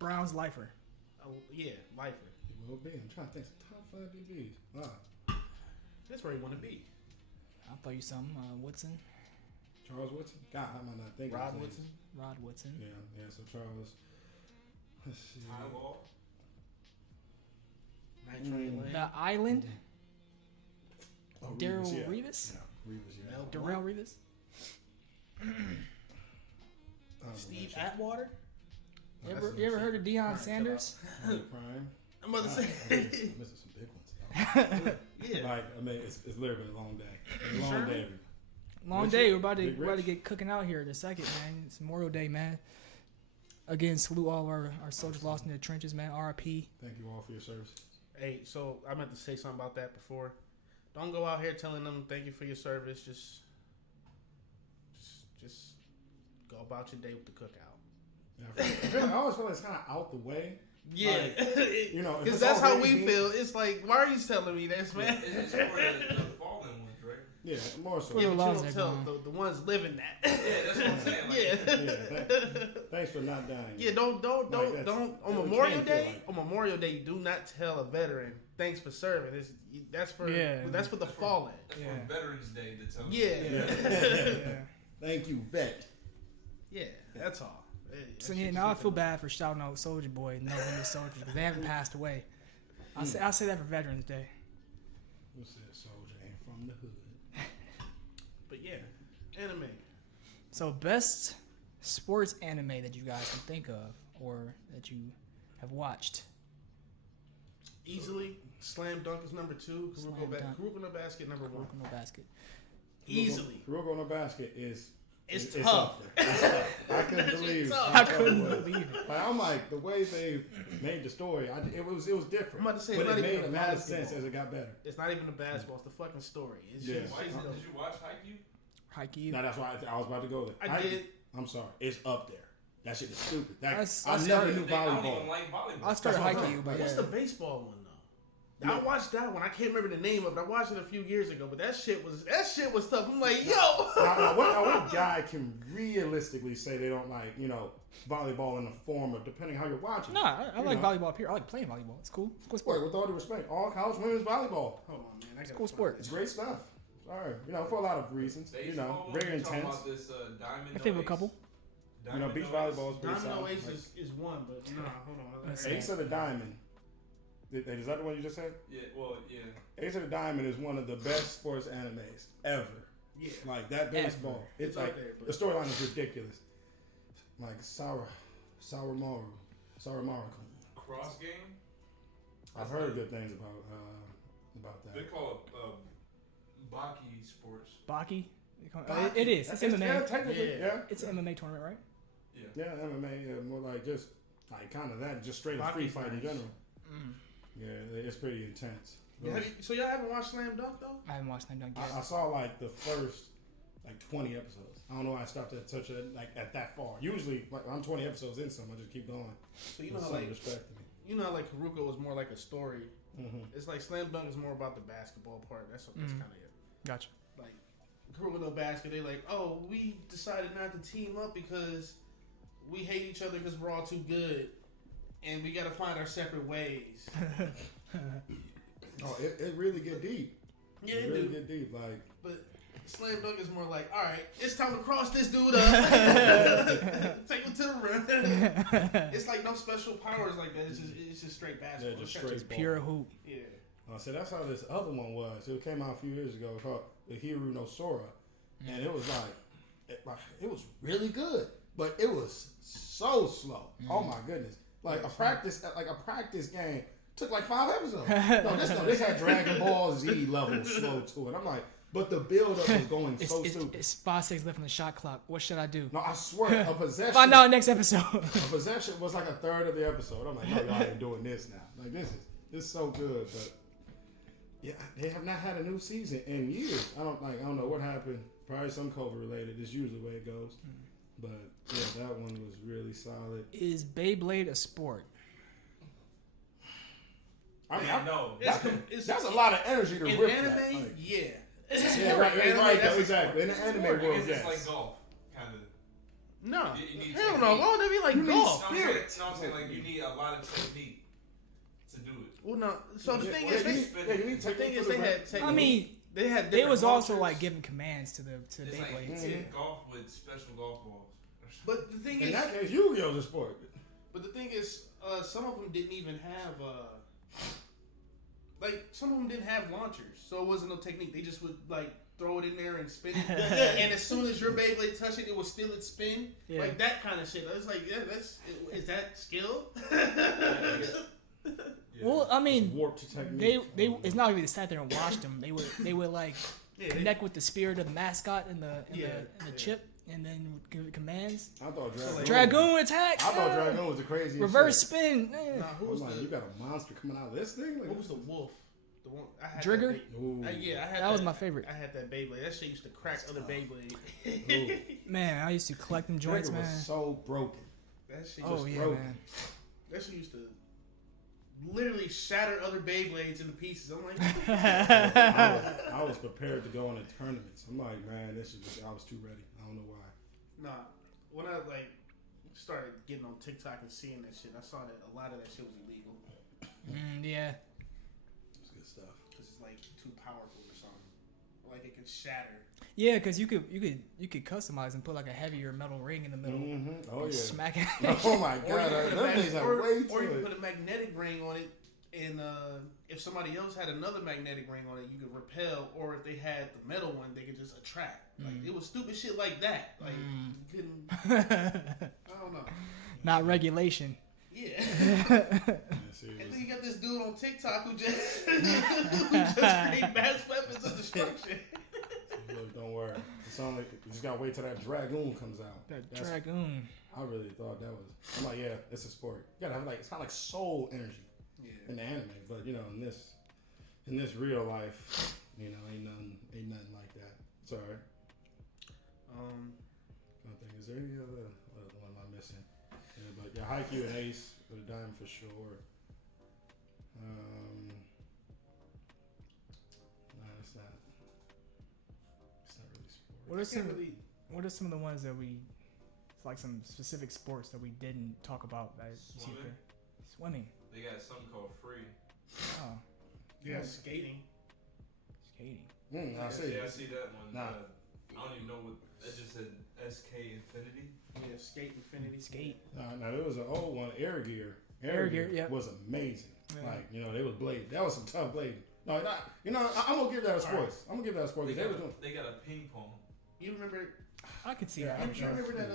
Browns lifer. Yeah, lifer. It will be. I'm trying to think some top 5 DBs. Wow. That's where he want to be. I'll throw you some. Woodson. Charles Woodson? God, how am I not thinking? Rod his name? Woodson. Rod Woodson. Yeah, so Charles. Let's see. High ball. Night Train Lane. The Island. Oh, Darrell yeah. Revis. Yeah, Revis, yeah. Mel Darrell Revis. Steve man, Atwater. You ever heard of Deion Sanders? Prime. I'm about to say. I'm missing some big ones. Yeah. Like, I mean, it's literally been a long day. A long Sure. day. Long Richard? day. We're about Big to Rich? get cooking out here in a second, man. It's Memorial Day, man. Again, salute all of our soldiers lost in the trenches, man. RIP. Thank you all for your service. Hey, so I meant to say something about that before. Don't go out here telling them thank you for your service. Just go about your day with the cookout. Yeah, I always feel like it's kind of out the way. Yeah, Like, you know, if because it's that's how already we being- feel. It's like, why are you telling me this, man? It's for the fallen ones, right? Yeah, more so. Yeah, the but you laws don't are tell gone. the ones living that. Yeah, that's what I'm saying. Like, Yeah. Thanks for not dying. Yeah, don't Like, that's- on it Memorial can feel Day. like- On Memorial Day, do not tell a veteran thanks for serving. That's for the That's fallen. That's Yeah. for Veterans Day to tell Yeah. Yeah. Thank you, vet. Yeah, that's all. So yeah, now I feel bad for shouting out Soldier Boy, no women soldiers, because they haven't passed away. I'll say that for Veterans Day. Who said soldier ain't from the hood? But yeah, anime. So best sports anime that you guys can think of or that you have watched. Easily, Slam Dunk is number 2. Slam Dunk. Kuroko no Basket number 1. Kuroko no Basket. Easily. Kuroko no Basket is. It's it's tough. up there. It's tough. I couldn't believe. tough. I couldn't believe it. Like, I'm like the way they made the story. It was different. I'm about to say, but it's it not even made a a lot of basketball. sense as it got better. It's not even the basketball. It's the fucking story. It's Yeah. just, Did it's dope. you watch Haikyuu? Haikyuu. Now that's why I was about to go there. I did. I'm sorry. It's up there. That shit is stupid. I I never started- knew I don't volleyball. even like volleyball. I started That's what I'm Haikyuu, saying. but What's yeah. the baseball one though? Yeah. I watched that one. I can't remember the name of it. I watched it a few years ago, but that shit was tough. I'm like, yo. Now, what guy can realistically say they don't like, volleyball in the form of, depending how you're watching? No, I You like know. volleyball. Period. I like playing volleyball. It's cool. It's a cool sport. Wait, with all due respect, all college women's volleyball. Hold on, man. I got Cool sport. It's great stuff. Sorry, for a lot of reasons. Baseball, Very you talking intense. about this, Diamond I think of a Ace? couple. Diamond Beach Ace? volleyball is pretty Domino solid. Ace Like, is one, but no, hold on. Let's Hey, Ace of the Diamond. Is that the one you just said? Yeah, well, yeah. Ace of the Diamond is one of the best sports animes ever. Yeah. Like that baseball. It's It's up like there, but- the storyline is ridiculous. Like Sawamaru. Cross game? I've heard good things about They that. call it Baki Sports. Baki. It is. It's MMA. Yeah, technically, Yeah. yeah. It's an MMA tournament, right? Yeah. Yeah, MMA, more like just like kind of that, just straight up Baki's free fight in nice. general. Yeah, it's pretty intense. So y'all haven't watched Slam Dunk though? I haven't watched that done yet. I saw like the first 20 episodes. I don't know why I stopped at such a at that far. Usually, like I'm 20 episodes in, something I just keep going. So you know, With how, some like respect to me. Haruka was more like a story. Mm-hmm. It's like Slam Dunk is more about the basketball part. That's kind of it. Gotcha. Like Kuroko no Basket, they like, oh, we decided not to team up because we hate each other because we're all too good, and we got to find our separate ways. Oh, it really get deep. Yeah, it it really do. get deep. Like But Slam dunk is more like, all right, it's time to cross this dude up. Take him to the rim. It's like no special powers like that. It's just straight basketball. Yeah, just straight ball. Pure hoop. Yeah. So that's how this other one was. It came out a few years ago called the Hiru no Sora, and it was it was really good, but it was so slow. Oh my goodness! Like a practice game took like 5 episodes. This had Dragon Ball Z level slow to it. I'm like, but the build up was going so stupid. It's 5 seconds left on the shot clock. What should I do? No, I swear, a possession. Find out next episode. A possession was like a third of the episode. I'm like, no, y'all ain't doing this now. Like this is so good, but. Yeah, they have not had a new season in years. I don't know what happened. Probably some COVID related. It's usually the way it goes. But yeah, that one was really solid. Is Beyblade a sport? I mean, no. That's a lot of energy to in rip anime, that. Like, yeah. yeah, right, exactly. In the anime world, Because yes. it's like golf, kind of. No, You need hell no. technique. Why would it be like You need golf? spirit. No, I'm saying like you need a lot of technique to do it. Well, no. So the thing Yeah, is, you need the thing technique is, for they the had technique. I mean, they had. they was different also launchers. like giving commands to the It's Beyblades. like Mhm. golf with special golf balls. But the thing In is, that case, Yu-Gi-Oh's a sport. But the thing is, some of them didn't even have, like, some of them didn't have launchers, so it wasn't no technique. They just would, like, throw it in there and spin it. And as soon as your Beyblade touched it, it would steal its spin. Yeah. Like, that kind of shit. I was like, yeah, is that skill? Yeah. Well, I mean, Warped technique. they it's not even sat there and watched them. They would like connect with the spirit of the mascot and the chip, and then give it commands. I thought Dragoon attack. I thought Dragoon was the craziest. Reverse shit. spin. Nah, who I was was like, the, you got a monster coming out of this thing? Like, what was the wolf? The one I had Drigger? that Ooh. yeah, I had That was my favorite. I had that Beyblade. That shit used to crack other Beyblade. Ooh. Man, I used to collect them joints, Trigger man. was so broken. That shit Oh just yeah, broke. man. That shit used to literally shatter other Beyblades into pieces. I'm like, I was prepared to go into tournaments. I'm like, man, I was too ready. I don't know why. nah. When I like started getting on TikTok and seeing that shit, I saw that a lot of that shit was illegal Yeah. It's good stuff. because it's like too powerful or something. Like it can shatter. Yeah, because you could customize and put like a heavier metal ring in the middle. Mm-hmm. Oh and yeah. Smack it. Oh my Or you god, can put a them things have way or you to can it. put a magnetic ring on it, and if somebody else had another magnetic ring on it, you could repel. Or if they had the metal one, they could just attract. Like it was stupid shit like that. Like you couldn't. I don't know. Not regulation. Yeah. Yeah, And seriously. then you got this dude on TikTok who just create mass weapons of destruction. Look, don't worry. It's only you just gotta wait till that Dragoon comes out. That That's- Dragoon. I really thought that was. I'm like, yeah, it's a sport. You gotta have like it's kind of like soul energy Yeah. in the anime, but you know, in this real life, you know, ain't nothing like that. Sorry. I think is there any other one am I missing? Yeah, but yeah, Haikyuu and Ace with a diamond for sure. No, it's not. It's not really sport. What are some of the ones that we like some specific sports that we didn't talk about that you see Swimming. there? Swimming. They got something called free. Oh, Yeah, skating. skating. I see. Yeah, I see that one. Nah. I don't even know what that just said. SK Infinity. Yeah, skate infinity. Skate. Now there was an old one, Air Gear. Air Gear, yep. was amazing. Yeah. Like they was blading. That was some tough blading. No, I'm gonna give that a sport. I'm gonna give that a sport. They They got, was doing. they got a ping pong. You remember? I could see Yeah, that. You remember that?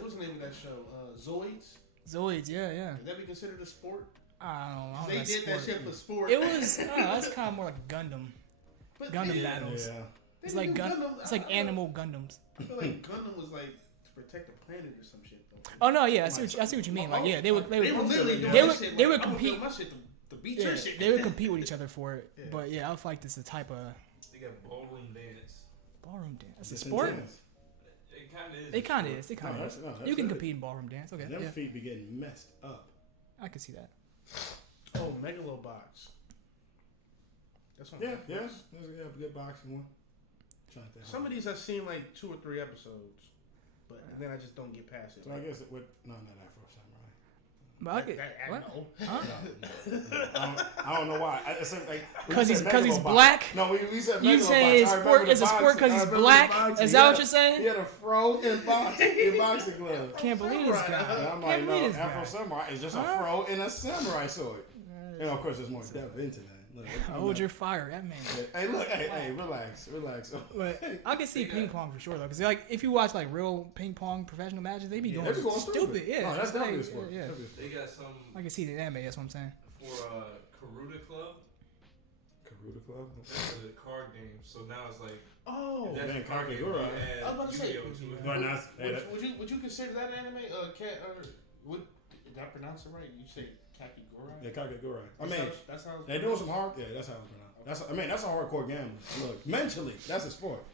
What's the name of that show? Zoids. Zoids, yeah. Would that be considered a sport? I don't know. They did that shit for sport. It was. That's kind of more like Gundam. But Gundam yeah, battles. Yeah. It's like Gundam. It's like animal Gundams. I feel like Gundam was like to protect the planet or some shit though. Oh no, yeah, I see what you mean. Like, yeah, they would literally doing they that would shit. they like, would I'm gonna compete. build my shit to beat Yeah, your shit. they would compete with each other for it. Yeah. But yeah, I feel like this is a type of They got ballroom dance. ballroom dance. That's a It's sport. intense. It kind of is. It kind of is. It No, kind of that's- is. no, that's You can it. compete in ballroom dance. Okay, Them yeah, feet be getting messed up. I can see that. Oh, Megalobox. That's on Yeah, Netflix. yeah. There's a good boxing one. Trying to think. Some of these I've seen like 2 or 3 episodes, but then I just don't get past it. So I guess it would not Afro Samurai. But I could, what? No. Huh? I don't know why. It's like, Because he's black. No, we said You megalobox. saying I sport remember is the a sport boxing. because I he's remember black? the boxing. Is that what you're saying? He had a fro in boxing gloves. Can't believe this guy. And I'm Can't like, believe no, this Afro guy. Samurai is just a fro and a samurai sword. And of course, there's more depth into that. Look, Hold your fire, that man. Hey, look, hey, relax. But I can see ping pong for sure though, because like if you watch like real ping pong professional matches, they be doing They're just going stupid. Yeah, No, that's like, definitely a sport. yeah. They got some I can see the anime. That's what I'm saying. for Karuta Club. Karuta Club? That's a card game. So now it's like Oh, that's man, a card game. Kakegurui. You I was about to say, Yu-Gi-Oh! to it. Why not? would you consider that anime? Cat or did I pronounce it right? You say Kakegurui? Yeah, Kakegurui. I mean, that's how they doing some hard. Yeah, that's how it's pronounced. That's a hardcore gambling. Look, mentally, that's a sport.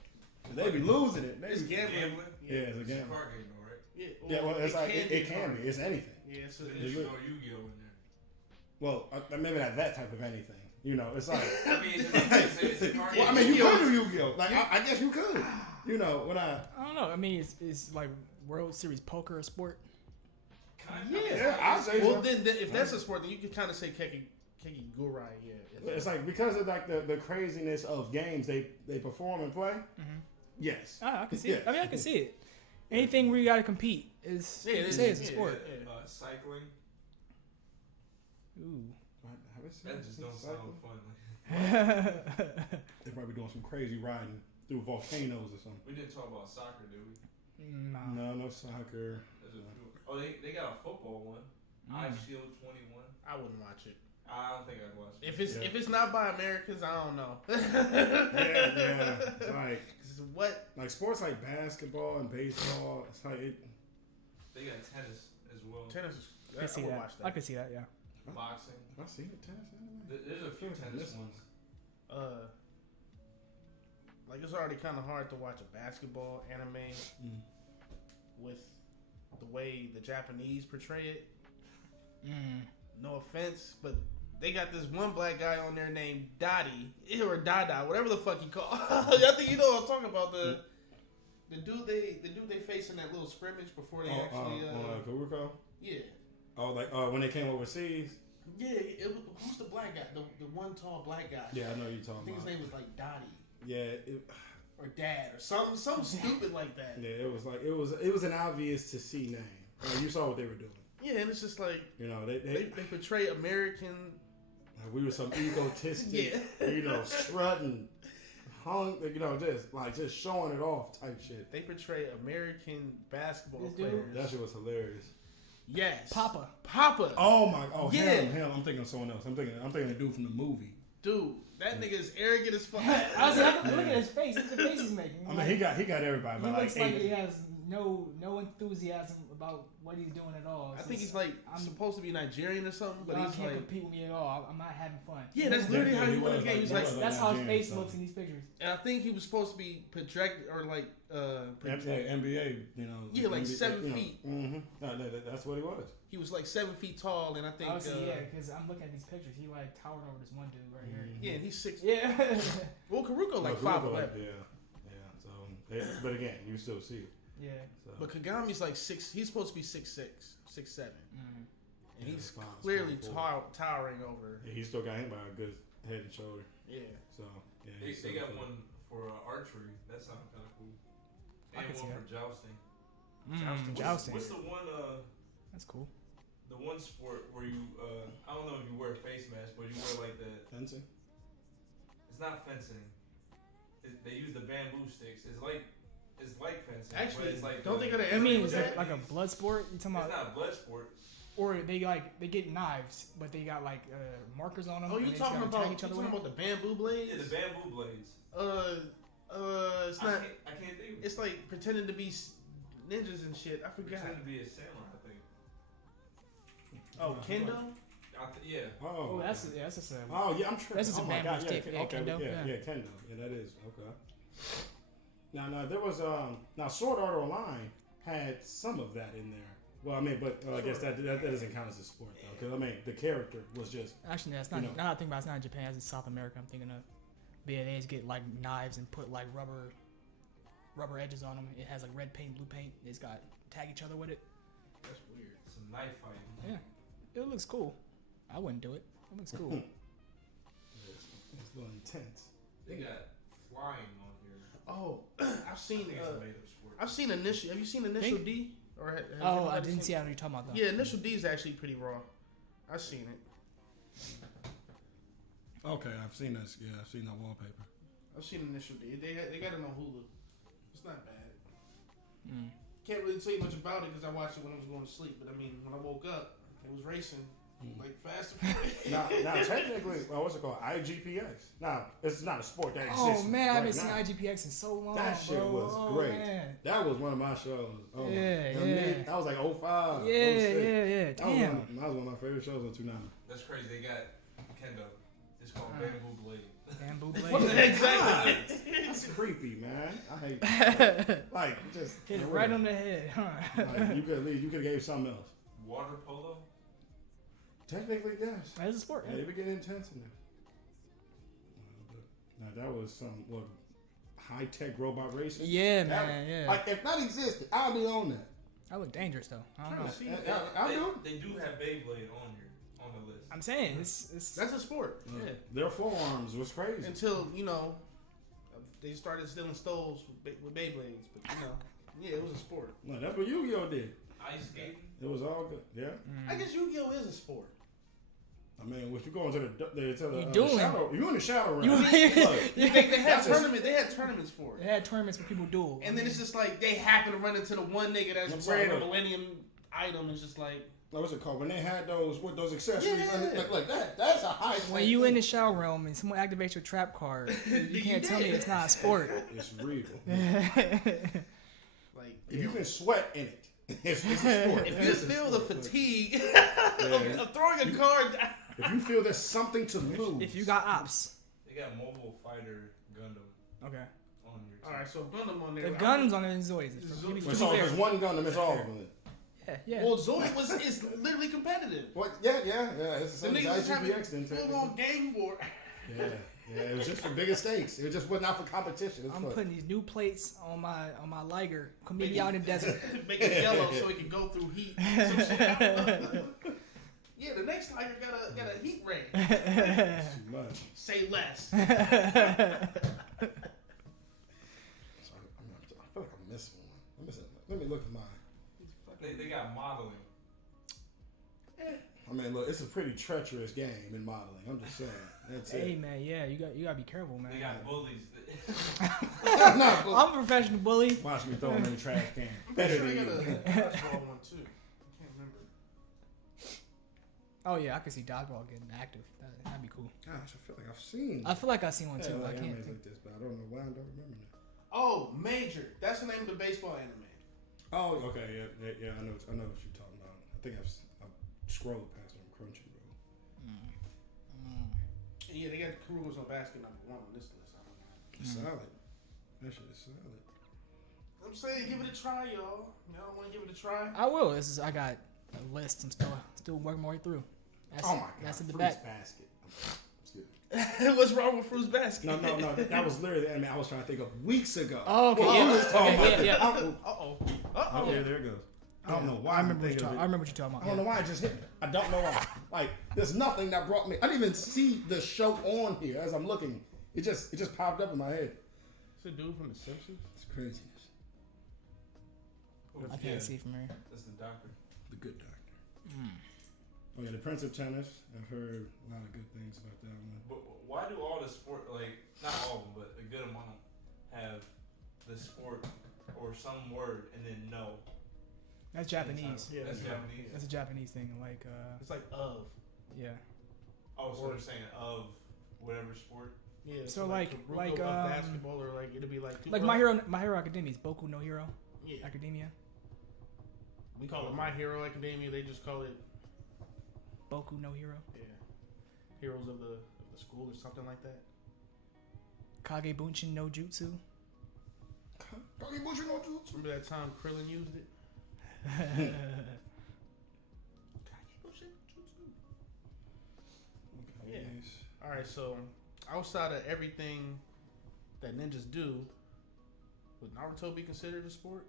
They be losing it. They It's be, gambling. yeah, it's a It's a gambling. card game, though, right? Yeah, Yeah, well, it's like it hard. can be. It's anything. Yeah, so Then Is you it? throw Yu-Gi-Oh! in there. Well, maybe not that type of anything. You know, it's like. I mean, it's a card Well, I game. mean, you could do Yu-Gi-Oh. Like, I guess you could. You know, when I I don't know. I mean, it's like World Series poker a sport? Kinda. yeah, I say well, so. then if that's a sport, then you could kind of say Kakegurui. Yeah, It's like because of like the craziness of games they perform and play. Mm-hmm. Yes. I can see Yeah. it. I mean, I can see it. Anything where you got to compete is Yeah, you it can is. say it's a Yeah, sport. yeah. Cycling. Ooh. That just don't sound fun. They probably doing some crazy riding through volcanoes or something. We didn't talk about soccer, did we? Nah. No soccer. There's a few. Oh, they got a football one. I Shield 21. I wouldn't watch it. I don't think I'd watch it. If it's not by Americans, I don't know. Yeah. It's like What? like sports like basketball and baseball. It's like it. They got tennis as well. Tennis. I can see would that. watch I can see that. Yeah. Boxing. Have I seen it tennis anime? There's a few tennis ones. Like it's already kind of hard to watch a basketball anime with the way the Japanese portray it. No offense, but they got this one black guy on there named Dottie or Dada, whatever the fuck he called. I think you know what I'm talking about. The dude they face in that little scrimmage before they actually on Kuruko. yeah. Oh, like when they came overseas. Yeah, who's the black guy? The one tall black guy. Yeah, I know you're I talking think his about. name was like Dottie Yeah, or Dad or something stupid like that. yeah. It was like it was an obvious to see name. Like, you saw what they were doing. Yeah, and it's just like You know, they portray American. we were some egotistic, Yeah. you know, strutting, you know, just showing it off type shit. They portray American basketball This dude? players. That shit was hilarious. Yes, Papa. Oh, Yeah. him. I'm thinking of someone else. I'm thinking the dude from the movie. Dude, that nigga is arrogant as fuck. I was like, look at his face. Look at the face he's making. I mean, he got everybody. He But like, looks like he has no enthusiasm about what he's doing at all. I think he's like supposed to be Nigerian or something, but Y'all he's can't like, compete with me at all. I'm not having fun. yeah, that's literally how he won the game. He's like, That's how his Nigerian, face so. looks in these pictures. and I think he was supposed to be projected or like, NBA, you know. Yeah, like NBA, 7 you know. feet. Mm-hmm. That's what he was. he was like 7 feet tall, and I think, Obviously, yeah, because I'm looking at these pictures. He like towered over this one dude right here. yeah, and he's 6. Yeah. Well, Karuko like No, 5'11", Yeah. So, but again, you still see it. Yeah. So. but Kagami's like 6. He's supposed to be 6'6", 6'7", and Yeah, he's 5'4". clearly towering over. Yeah, he still got him by a good head and shoulder. Yeah. So yeah, They he's still got cool. one for archery. That sounds kind of cool. I And can see one that. for jousting. Jousting. What's the one? That's cool. The one sport where you I don't know if you wear a face mask, but you wear like the. Fencing. It's not fencing. They use the bamboo sticks. It's like fencing. Actually, but it's like don't the- think of the I mean, anime is with it that. like a blood sport? You talking It's about? not blood sport. Or they get knives, but they got like markers on them. Oh, and you they just talking gotta tag about each other with the bamboo blades? Yeah, the bamboo blades. It's not. I can't think. It's like pretending to be ninjas and shit. I forgot. Pretend to be a samurai, I think. Oh, kendo. Yeah. Oh, that's just a. Oh yeah, I'm tripping. That's just a oh my bamboo God, stick. Yeah, okay, kendo, yeah, yeah. kendo. Yeah, that is okay. Now there was now Sword Art Online had some of that in there. Well, I mean, but I guess that doesn't count as a sport though, because I mean the character was just. Actually, that's not. You know. Now I think about it, it's not in Japan. It's in South America. I'm thinking of. But yeah, they just get like knives and put like rubber edges on them. It has like red paint, blue paint. They just got tag each other with it. That's weird. Some knife fighting. Yeah. It looks cool. I wouldn't do it. It looks cool. It's a little intense. They got flying on here. Oh, I've I seen. think it's a made-up sport. I've seen initial. Have you seen Initial D? Or have Oh, you I ever didn't seen- see what you're talking about though. Yeah, Initial D is actually pretty raw. I've seen it. Okay, I've seen that. Yeah, I've seen that wallpaper. I've seen Initial D. They got it on Hulu. It's not bad. Mm. Can't really tell you much about it because I watched it when I was going to sleep. But I mean, when I woke up, it was racing like fast and furious. Now, technically, what's it called? IGPX. Now, it's not a sport that exists. Oh man, I haven't right seen now. IGPX in so long. That shit bro. was Oh, great. man. That was one of my shows. Oh, Yeah, my. yeah. That was like 05. Yeah, 06. yeah. That was, Damn. that was one of my favorite shows on 29. That's crazy. They got Kendo. It's called Bamboo Blade. Bamboo What blade. the exactly? That's creepy, man. I hate that. Like, just Hit it right on the head, huh? Like, you could have gave something else. Water polo? Technically, yes. That's a sport. Yeah, they would get intense in there. Now that was some high tech robot racing. Yeah, That- man. Yeah. Like if that existed, I'd be on that. That look dangerous though. I don't know. See, I do. They do have Beyblade on here, on the list. I'm saying it's that's a sport. Yeah. Their forearms was crazy. Until they started stealing stoles with Beyblades, but yeah, it was a sport. No, that's what Yu-Gi-Oh did. Ice skating? It was all good. Yeah. I guess Yu-Gi-Oh is a sport. I mean, if you go into the You doing? shadow, you in the shadow realm. You- Look, You think they had That's tournaments? They had tournaments for They it, had tournaments where people duel. and then it's just like they happen to run into the one nigga that's That's wearing a all right. millennium item. It's just like what's it called? When they had those accessories, Yeah. like that. That's a high. when you in the shadow realm and someone activates your trap card, you can't tell me it's not a sport. It's real. like If you can sweat in it, it's a sport. if you feel the fatigue Yeah. of throwing a card. If you feel there's something to lose, If you got ops. They got Mobile Fighter Gundam okay. on here too. All right, so if Gundam on there. If Gundam's on there, then Zoids. Well, so if there's one gun, then it's all of them. Yeah. Well, Zoid is literally competitive. What? Yeah. It's the The same niggas as was having IGPX then. full technically. on gang war. Yeah. It was just for bigger stakes. It just was not for competition. It's I'm fun. putting these new plates on my Liger. Come meet me out in the desert. Make it yellow so it can go through heat. Some shit. Yeah, the next lighter got a heat ray. It's too much. Say less. Sorry, I feel like I'm missing one. I'm missing. Let me look at mine. They got modeling. I mean, look, it's a pretty treacherous game in modeling. I'm just saying. That's Hey it. man, yeah, you gotta be careful, man. They got bullies. I'm a professional bully. Watch me throw them in the trash can. I'm Better sure than they got you. a dodgeball one too. I can't remember. Oh yeah, I could see dodgeball getting active. That'd be cool. Gosh, I feel like I've seen. I feel like I've seen one too. like I can't. animes like this, but I don't know why I don't remember that. Oh, Major. That's the name of the baseball anime. Oh, okay, yeah. I know what you're talking about. I think I've scrolled past it on Crunchyroll. Yeah, they got Kuroko's on basket number 1 on this list. Solid. That shit is solid. I'm saying, give it a try, y'all. Y'all want to give it a try? I will. I got a list. I'm still working my way through. That's, Oh my god. That's in the Fruits back. Basket. Excuse me. What's wrong with Fruits Basket? No. That was literally the anime I was trying to think of weeks ago. Oh, okay. Well, Yeah. I was talking Okay, about yeah. Uh-oh. Oh, yeah, there it goes. I don't know why. I remember what thinking of it. I remember what you're talking I about. don't know why it just hit me. I don't know why. Like, there's nothing that brought me. I didn't even see the show on here as I'm looking. It just popped up in my head. It's a dude from The Simpsons. It's craziness. I can't see from here. That's the doctor. The Good Doctor. Oh yeah, the Prince of Tennis. I've heard a lot of good things about that one. But why do all the sport, like, not all of them, but a good amount, have the sport or some word and then no? That's Japanese. Yeah, That's yeah. Japanese. That's a Japanese thing. Like, It's like of. yeah. Oh, so they're saying of whatever sport? Yeah. So like Kuroko of basketball or like it'll be like. like My Hero Academia is Boku no Hero Yeah. Academia. We call it My Hero Academia. They just call it Boku no Hero. Heroes of the School or something like that. Kage Bunshin no Jutsu. Remember that time Krillin used it? Yeah. All right. So outside of everything that ninjas do, would Naruto be considered a sport?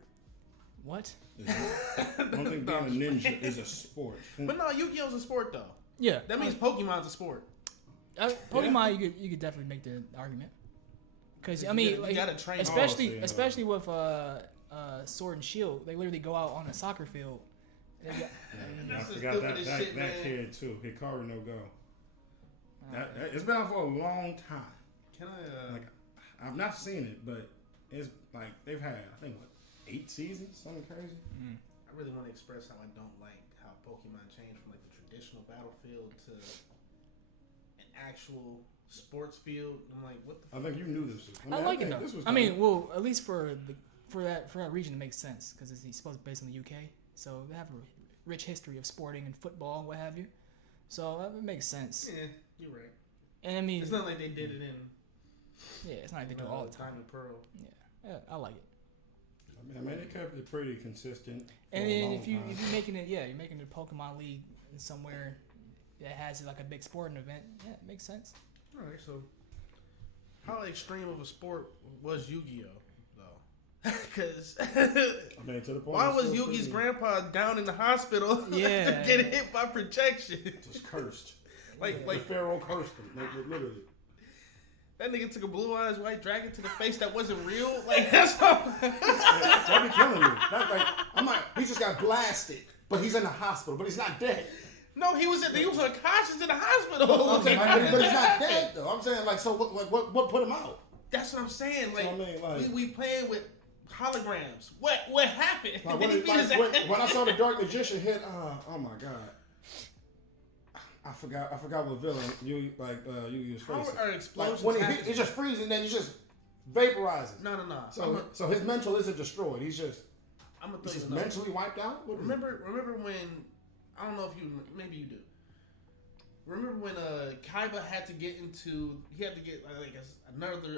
What? I don't think being a ninja is a sport. But no, Yu-Gi-Oh's a sport though. Yeah. That means Pokemon's a sport. Pokemon, you could definitely make the argument. Because I mean, you gotta train. especially with Sword and Shield, they literally go out on a soccer field. I forgot that kid too. Hikaru no Go. It's been out for a long time. Can I? Like, I've not seen it, but it's like they've had, I think, 8 seasons, something crazy. I really want to express how I don't like how Pokemon changed from like the traditional battlefield to an actual sports field. I'm like, what the? I think you knew this. I like it though. I mean, well, at least for that region, it makes sense because it's supposed to be based in the UK, so they have a rich history of sporting and football and what have you. So it makes sense. Yeah, you're right. And I mean, it's not like they did it in. Yeah, it's not like they do it all the time. Diamond Pearl. Yeah, I like it. I mean, they kept it pretty consistent. And then if you're making it, you're making the Pokemon League somewhere that has like a big sporting event. Yeah, it makes sense. All right, so how extreme of a sport was Yu-Gi-Oh though? Because I mean, to the point why was Yugi's grandpa down in the hospital? to get hit by projection? Just cursed. like the Pharaoh cursed him, literally. That nigga took a blue-eyes white dragon to the face that wasn't real. Like that's all. That be killing me. That's like, I'm like, he just got blasted, but he's in the hospital, but he's not dead. No, he was unconscious in the hospital. But he's not dead though. I'm saying like, so what put him out? That's what I'm saying. Like, so, I mean, like we playing with holograms. What happened? Like, when I saw the Dark Magician hit, oh my god. I forgot what villain you was facing. How are explosions like when it's just freezing, then he just vaporizes. No. So his mental isn't destroyed. He's just he's mentally wiped out. Remember when I don't know if maybe you do. Remember when Kaiba had to get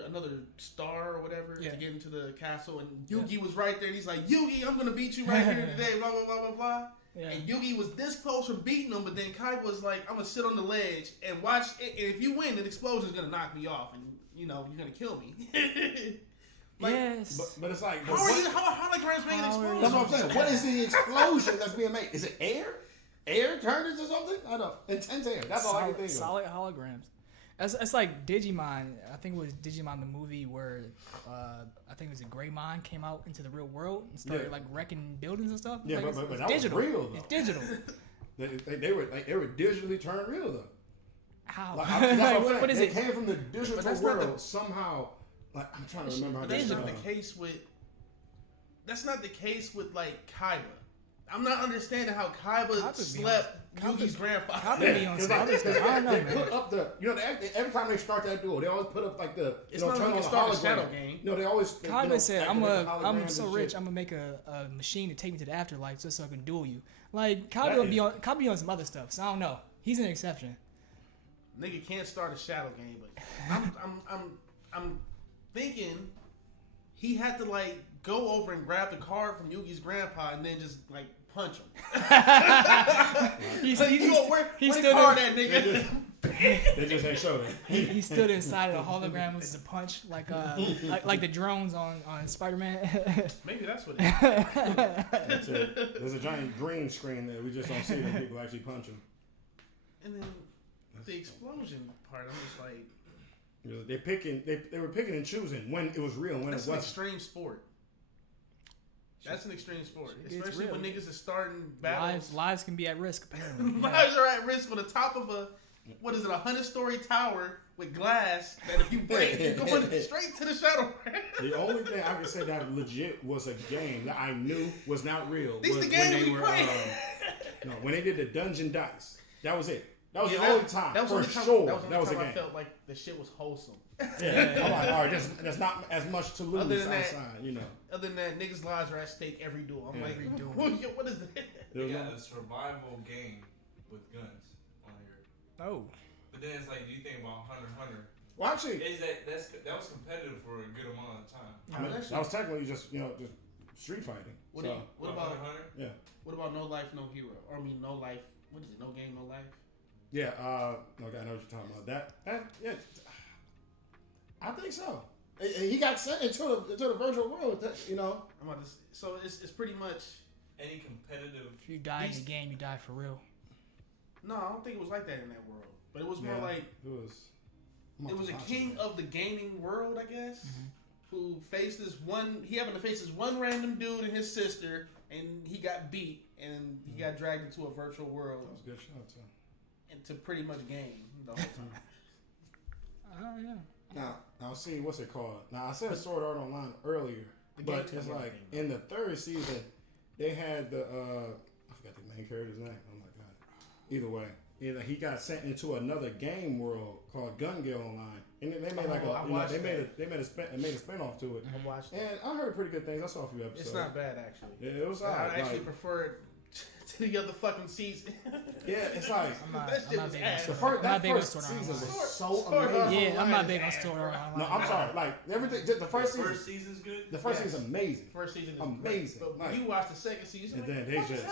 another star or whatever to get into the castle, and Yugi was right there, and he's like, Yugi, I'm gonna beat you right here today, blah blah blah blah blah. Yeah. And Yugi was this close from beating him, but then Kaiba was like, I'm gonna sit on the ledge and watch it, and if you win, an explosion's gonna knock me off, and you're gonna kill me. Yes. But it's like, how are holograms making explosions? That's what I'm saying. What is the explosion that's being made? Is it air? Air turners or something? I don't know. Intense air. That's all I can think of. Solid holograms. It's like Digimon. I think it was Digimon the movie where I think it was a Greymon came out into the real world and started like wrecking buildings and stuff. Yeah, like, but that digital. was real though. It's digital. they were digitally turned real though. How? Like, that's what what is it? it? They came from the digital world somehow. Like I'm trying to remember how that's not the case with. That's not the case with like Kaiba. I'm not understanding how Kaiba slept Yugi's grandfather. Kaiba be on some other stuff. I don't know, They man. put up every time they start that duel, they always put up like the it's not like you can start a shadow game. No, they always. Kaiba said, "I'm so rich, I'm gonna make a machine to take me to the afterlife just so I can duel you." Like Kaiba be on some other stuff, so I don't know. He's an exception. Nigga can't start a shadow game, but I'm thinking he had to like go over and grab the card from Yugi's grandpa and then just like punch him. He's still card that nigga. They just ain't showed it. He stood inside of the hologram with the punch, like the drones on Spider-Man. Maybe that's what it is. That's it. There's a giant green screen there. We just don't see when people actually punch him. And then the explosion part, I'm just like, they were picking and choosing when it was real and when it wasn't. That's an extreme sport. That's an extreme sport, especially when niggas are starting battles. Lives can be at risk. Apparently, lives are at risk on the top of a 100-story tower with glass that if you break, you're going straight to the shadow. The only thing I can say that legit was a game that I knew was not real. These the games we play. When they did the dungeon dice, that was it. That was the only time. That was for the sure. That was the a time game. I felt like the shit was wholesome. Yeah, I'm like, all right, there's not as much to lose outside, Other than that, niggas' lives are at stake every duel. I'm like, what is that? They got a survival game with guns on here. Oh. But then it's like, do you think about Hunter x Hunter? Well, actually, that was competitive for a good amount of time. I mean, that was technically just just street fighting. What about Hunter x Hunter? Yeah. What about No Life, No Hero? Or I mean, No Life. What is it? No Game, No Life. Yeah. Okay, I know what you're talking about. That yeah. I think so. He got sent into the virtual world. I'm about to, so it's pretty much Any competitive. If you die in the game, you die for real. no. I don't think it was like that in that world, but it was more like it was a king of the gaming world, I guess, who faced this one. He happened to face this one random dude and his sister, and he got beat, and he got dragged into a virtual world. That was a good show too. And to pretty much game the whole time. Oh yeah. Now see what's it called? Now I said Sword Art Online earlier, but it's like in the third season they had the I forgot the main character's name. Oh my god. Either way, he got sent into another game world called Gun Gale Online, and they made they made a spinoff to it. I watched it. And I heard pretty good things. I saw a few episodes. It's not bad actually. Yeah, it was. I actually like, prefer it to the other fucking season. Yeah, it's like that shit was big ass. on that big on first Sword Art season Online. was so amazing. Yeah, I'm not big on Sword Art Online. No, I'm sorry. Like everything, the first season. First season's good. The first season's amazing. First season is Amazing. Great. But Like- you watch the second season, And then they just,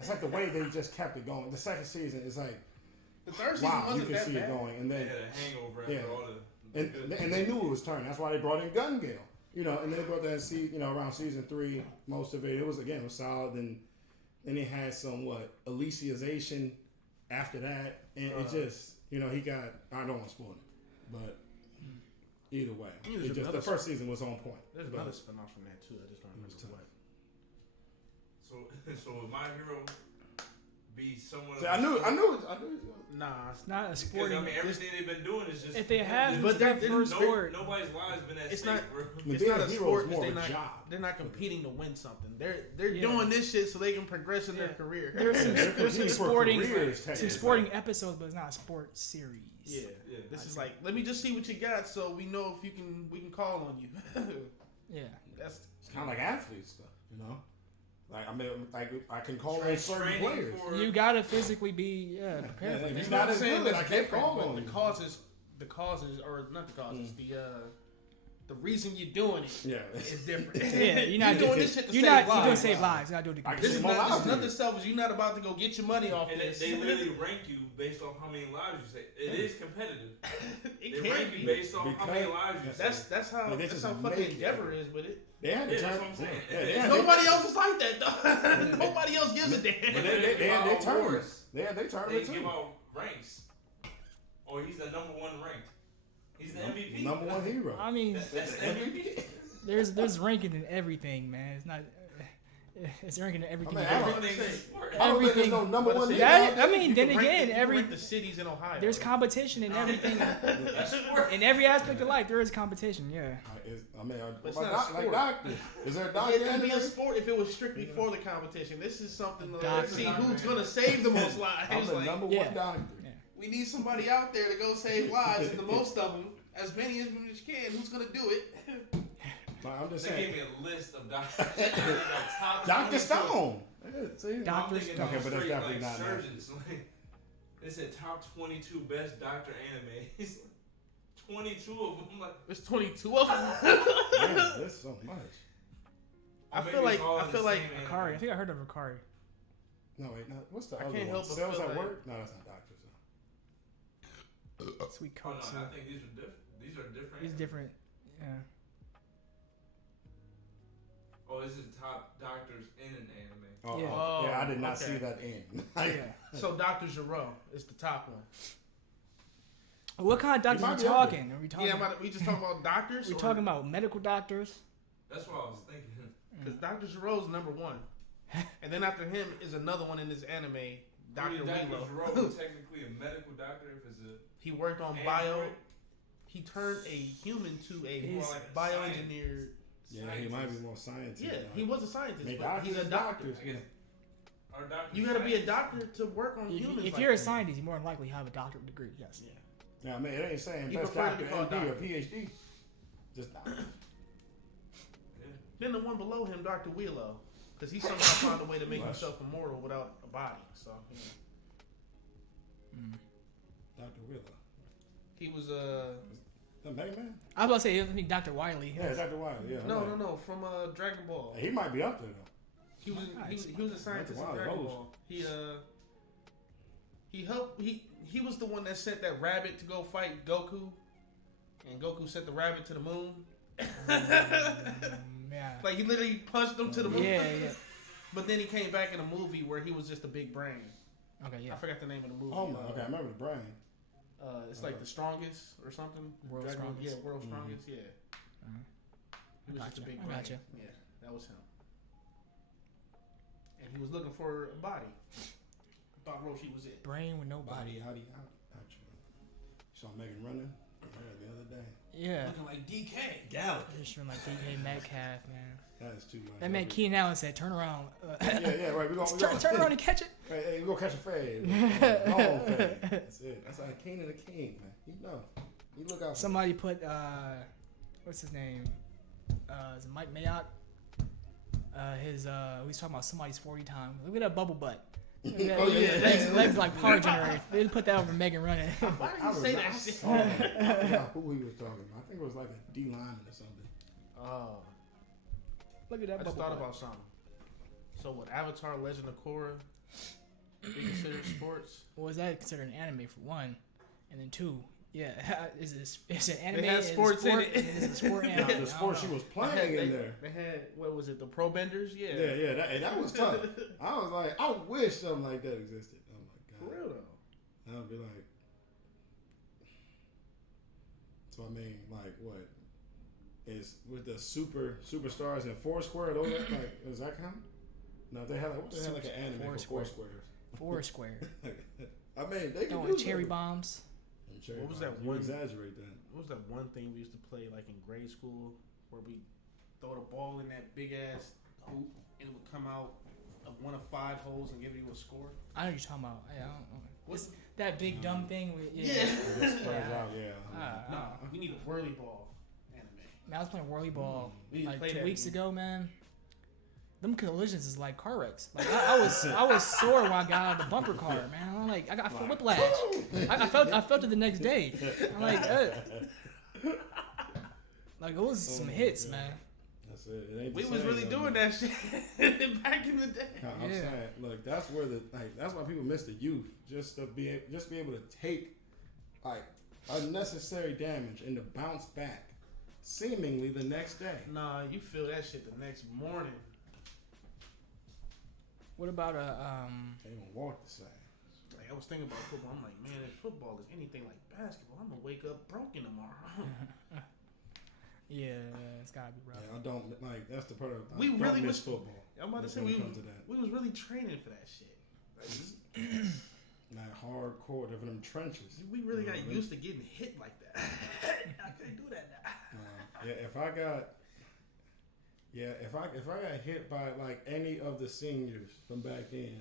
it's like the way they just kept it going. The second season is like, the third season wow, you wasn't can that see bad. it going. And They then, had a hangover after Yeah. all the and good. they knew it was turning. That's why they brought in Gun Gale. And they brought that around season 3, most of it. It was solid. And then they had some Alicization after that, and it just, he got. I don't want to spoil it, but either way, the first season was on point. There's But- another spinoff from that too. I just don't remember tough. what. So would my hero be someone? See, I knew. Nah, It's not a Because sporting. I mean, everything they've been doing is just. If they have, But their they're- first sport. Nobody's lives been at It's stake, not- bro. it's Being not a a hero sport is because more they're of a not. job. They're not competing to win something. They're Yeah. doing this shit so they can progress in their Yeah. career. There's some, they're there's some competing for sporting, careers, some technically. sporting episodes, but it's not a sport series. Yeah. Yeah. This is like, let me just see what you got, so we know if we can call on you. Yeah. That's It's kind of like athlete stuff, Like I can call on Train- certain training players. for- You gotta physically be prepared for Yeah, that. he's it's not not as saying good. that's I can't different, call but on the him. causes, or not the causes, the reason you're doing it Yeah. is different. Yeah, you're not doing this shit to You're save not. You're lives. doing save lives. You're not doing it to I compete. This is It's more not. This is lively. nothing selfish. You're not about to go get your money off And this. they literally rank you based off how many lives you say. It is competitive. It They can rank you be. based off how many Because- lives you say. That's how But they that's just how fucking make it. Endeavor is with it. They had to Yeah, turn. that's what I'm saying. Yeah, they had Nobody else is like that though. Nobody else gives a But damn. they give out turned. awards. They They turned give too. out ranks. Or he's the number one ranked. He's the MVP. Number one hero. I mean, That's the MVP. there's ranking in everything, man. It's not. It's ranking in everything. I mean, you do. Everything's in sport. I don't think there's everything- no number one hero. That- I out there. mean, then You can again, rank the cities in Ohio. there's competition in everything. That's sport. In every aspect of life, there is competition. Yeah. But it's what not a about sport. like doctor? Is there a Yeah, doctor? it would be a in sport if it was strictly for the competition. This is something to Doctor. see who's gonna save the most I'm lives. the Like, number Yeah. one doctor. we need somebody out there to go save lives, and the most of them, as many of them as you can. Who's gonna do it? Like, I'm just They saying. gave me a list of doctors. Like, top Doctor 22. Stone. Yeah, see? I'm Doctor thinking Stone. Okay, but that's straight, definitely like, not surgeons. Like, they said top 22 best doctor animes. 22 of them. Like, There's 22 of them. Man, there's so much. I maybe feel like it's all in the like same Akari. I anime. think I heard of Akari. No, wait, no. What's the I other can't one? help but Cells feel at like- work? No, that's not doctors. Sweet Oh, coat. no, I think these are different. These are different. It's different. Yeah. Oh, this is top doctors in an anime. Oh, Yeah. oh, yeah, I did not Okay. see that in. Yeah. so. Dr. Giro is the top one. What kind of doctors might are we be up talking? Are we talking? Yeah, we just talking about doctors. we talking about medical doctors? That's what I was thinking. Because Dr. Giro's number one, and then after him is another one in this anime, Dr. Dr. Wheelo. Giro is technically a medical doctor if it's a. He worked on bio. android. He turned a human to a He's- More like a bioengineer. Yeah, he might be more scientist. Yeah, he was a scientist, They but he's a doctors, doctor. doctors. I guess. Our doctor You got to be a doctor to work on If, humans. if like you're a that. scientist, you more than likely have a doctorate degree. Yes. Yeah. Yeah, I mean, it ain't saying You best prefer to doctor, be called MD, or doctor. PhD. Just doctor. Then the one below him, Dr. Wheelo, because he somehow found a way to make Rush. himself immortal without a body. So Dr. Wheeler. he was The Mega Man? I was about to say, I think Dr. Wiley. Yeah, Dr. Wilder. Yeah. no from Dragon Ball. He might be up there, though. He was he was a scientist in Wow, Dragon those. Ball. He helped he was the one that sent that rabbit to go fight Goku, and Goku sent the rabbit to the moon. Yeah. Like he literally punched him to the moon. Yeah. But then he came back in a movie where he was just a big brain. Okay, yeah. I forgot the name of the movie. Oh, okay, I remember the brain. It's like the strongest or something. World's Strongest. Yeah, world's strongest. Yeah. He was just a big brain. Gotcha. Yeah, that was him. And he was looking for a body. I thought Roshi was it. Brain with no body. Howdy. Saw Megan running the other day. Yeah. Looking like DK. Gallagher. Just from like DK Metcalf, man. That is too much. That man Keenan Allen said, "Turn around." Yeah, right. Turn around and catch it. Hey, we gonna catch a fade. Long fade. That's it. That's like King of the King, man. You know. You look out. Somebody put what's his name? Is it Mike Mayock? We was talking about somebody's 40 time. Look at that bubble butt. Legs like power generator. They just put that over Megan running. Why did he say that shit? I forgot who he was talking about. I think it was like a D lineman or something. Oh. Look at that I just bubble thought butt. about something. So would Avatar Legend of Korra be considered sports? Well, is that considered an anime for one? And then two, yeah, is it anime? They had sports in it. Is it a sport Nah, anime? the sport she was playing in there. They had, what was it, the Pro Benders? Yeah. Yeah, that was tough. I was like, I wish something like that existed. Oh my For god. real though. I would be like, so I mean, like, what is with the superstars and Foursquare? Those like, does that count? No, they had like what? They had like an anime for Foursquares. Foursquare. I mean, they can Throwing do cherry that. bombs. Cherry What was bombs. that You one- exaggerate that. What was that one thing we used to play like in grade school where we throw the ball in that big ass hoop and it would come out of one of 5 holes and give you a score? I know what you're talking about. Yeah, I don't know. What's That big dumb thing. It just plays Yeah. out, yeah. no, we need a whirly ball anime. Man, I was playing whirly ball We need to like play 2 that weeks game. ago, man. Them collisions is like car wrecks. Like I was sore when I got out of the bumper car, man. I'm like, I got whiplash. I felt it the next day. I'm like, like it was some hits, man. That's it. It ain't We the was same really no doing more. that shit back in the day. I'm Yeah. saying, look, that's where that's why people miss the youth. Just to be able to take like unnecessary damage and to bounce back, seemingly the next day. Nah, you feel that shit the next morning. What about They don't walk the same. Like I was thinking about football. I'm like, man, if football is anything like basketball, I'm gonna wake up broken tomorrow. Yeah, it's gotta be rough. Yeah, I don't like. That's the part of I We don't really miss was- football. I'm about to say when we it comes to that. was really training for that shit. Like, Like hardcore, they're them trenches. we really got Mhm. used to getting hit like that. I can't do that now. Yeah, if I got hit by like any of the seniors from back then,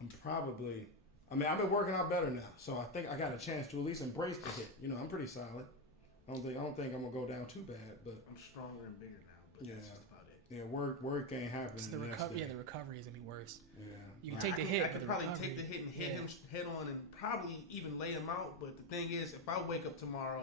I'm probably. I mean, I've been working out better now, so I think I got a chance to at least embrace the hit. You know, I'm pretty solid. I don't think I'm gonna go down too bad, but I'm stronger and bigger now, but Yeah. that's just about it. yeah, work ain't happening. It's the next recovery. day. Yeah, the recovery is gonna be worse. Yeah. You can I take the could- hit, I but could the probably recovery, take the hit and hit yeah. him head on and probably even lay him out. But the thing is, if I wake up tomorrow,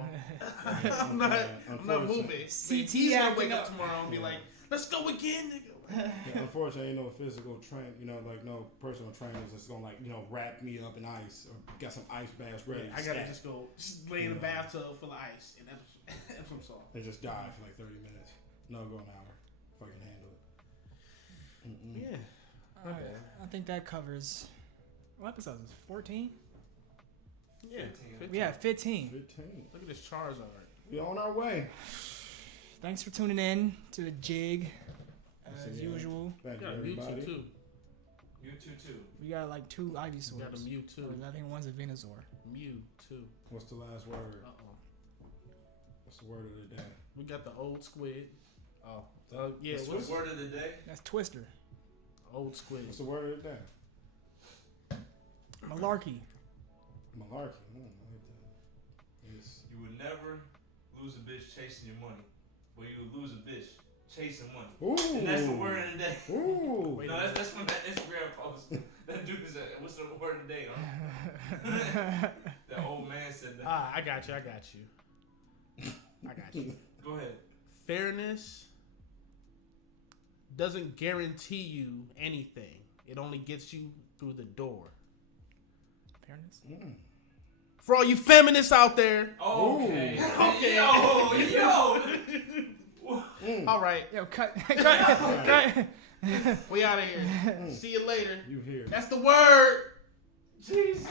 I'm not Unfortunately. moving. CT He's gonna acting wake up up. tomorrow and be Yeah. like, "Let's go again, nigga." Yeah, unfortunately, ain't no physical train. You know, like no personal trainers that's gonna like wrap me up in ice or got some ice baths ready. I gotta just go lay in a Yeah. bathtub full of ice and Epsom salt. and just die for like 30 minutes. No, go an hour if I can handle it. Mm-mm. Yeah, All right, I think that covers. What episode is 14? yeah. 15. We have 15. 15. Look at this Charizard. We on our way. Thanks for tuning in to the jig, Yes, as yeah. usual. Thank We you, got a everybody. Mewtwo too. You two too. We got like 2 We Ivysaurs. got a Mewtwo. I think one's a Venusaur. Mewtwo. What's the last word? Oh. What's the word of the day? We got the old squid. Oh, Yeah, what's what's the word of the day? That's Twister. old squid? What's the word of the day? Malarkey. Malarkey. I like that. Yes. You would never lose a bitch chasing your money, but you would lose a bitch chasing money. Ooh. And that's the word of the day. Ooh. Wait. No, that's from that Instagram post. That dude said, "What's the word of the day?" That old man said that. I got you. I got you. Go ahead. Fairness doesn't guarantee you anything. It only gets you through the door. Fairness. Mm. For all you feminists out there, Okay. Ooh. Okay. Yo. All right. Yo, cut. cut. We out of here. See you later. You here. That's the word. Jesus.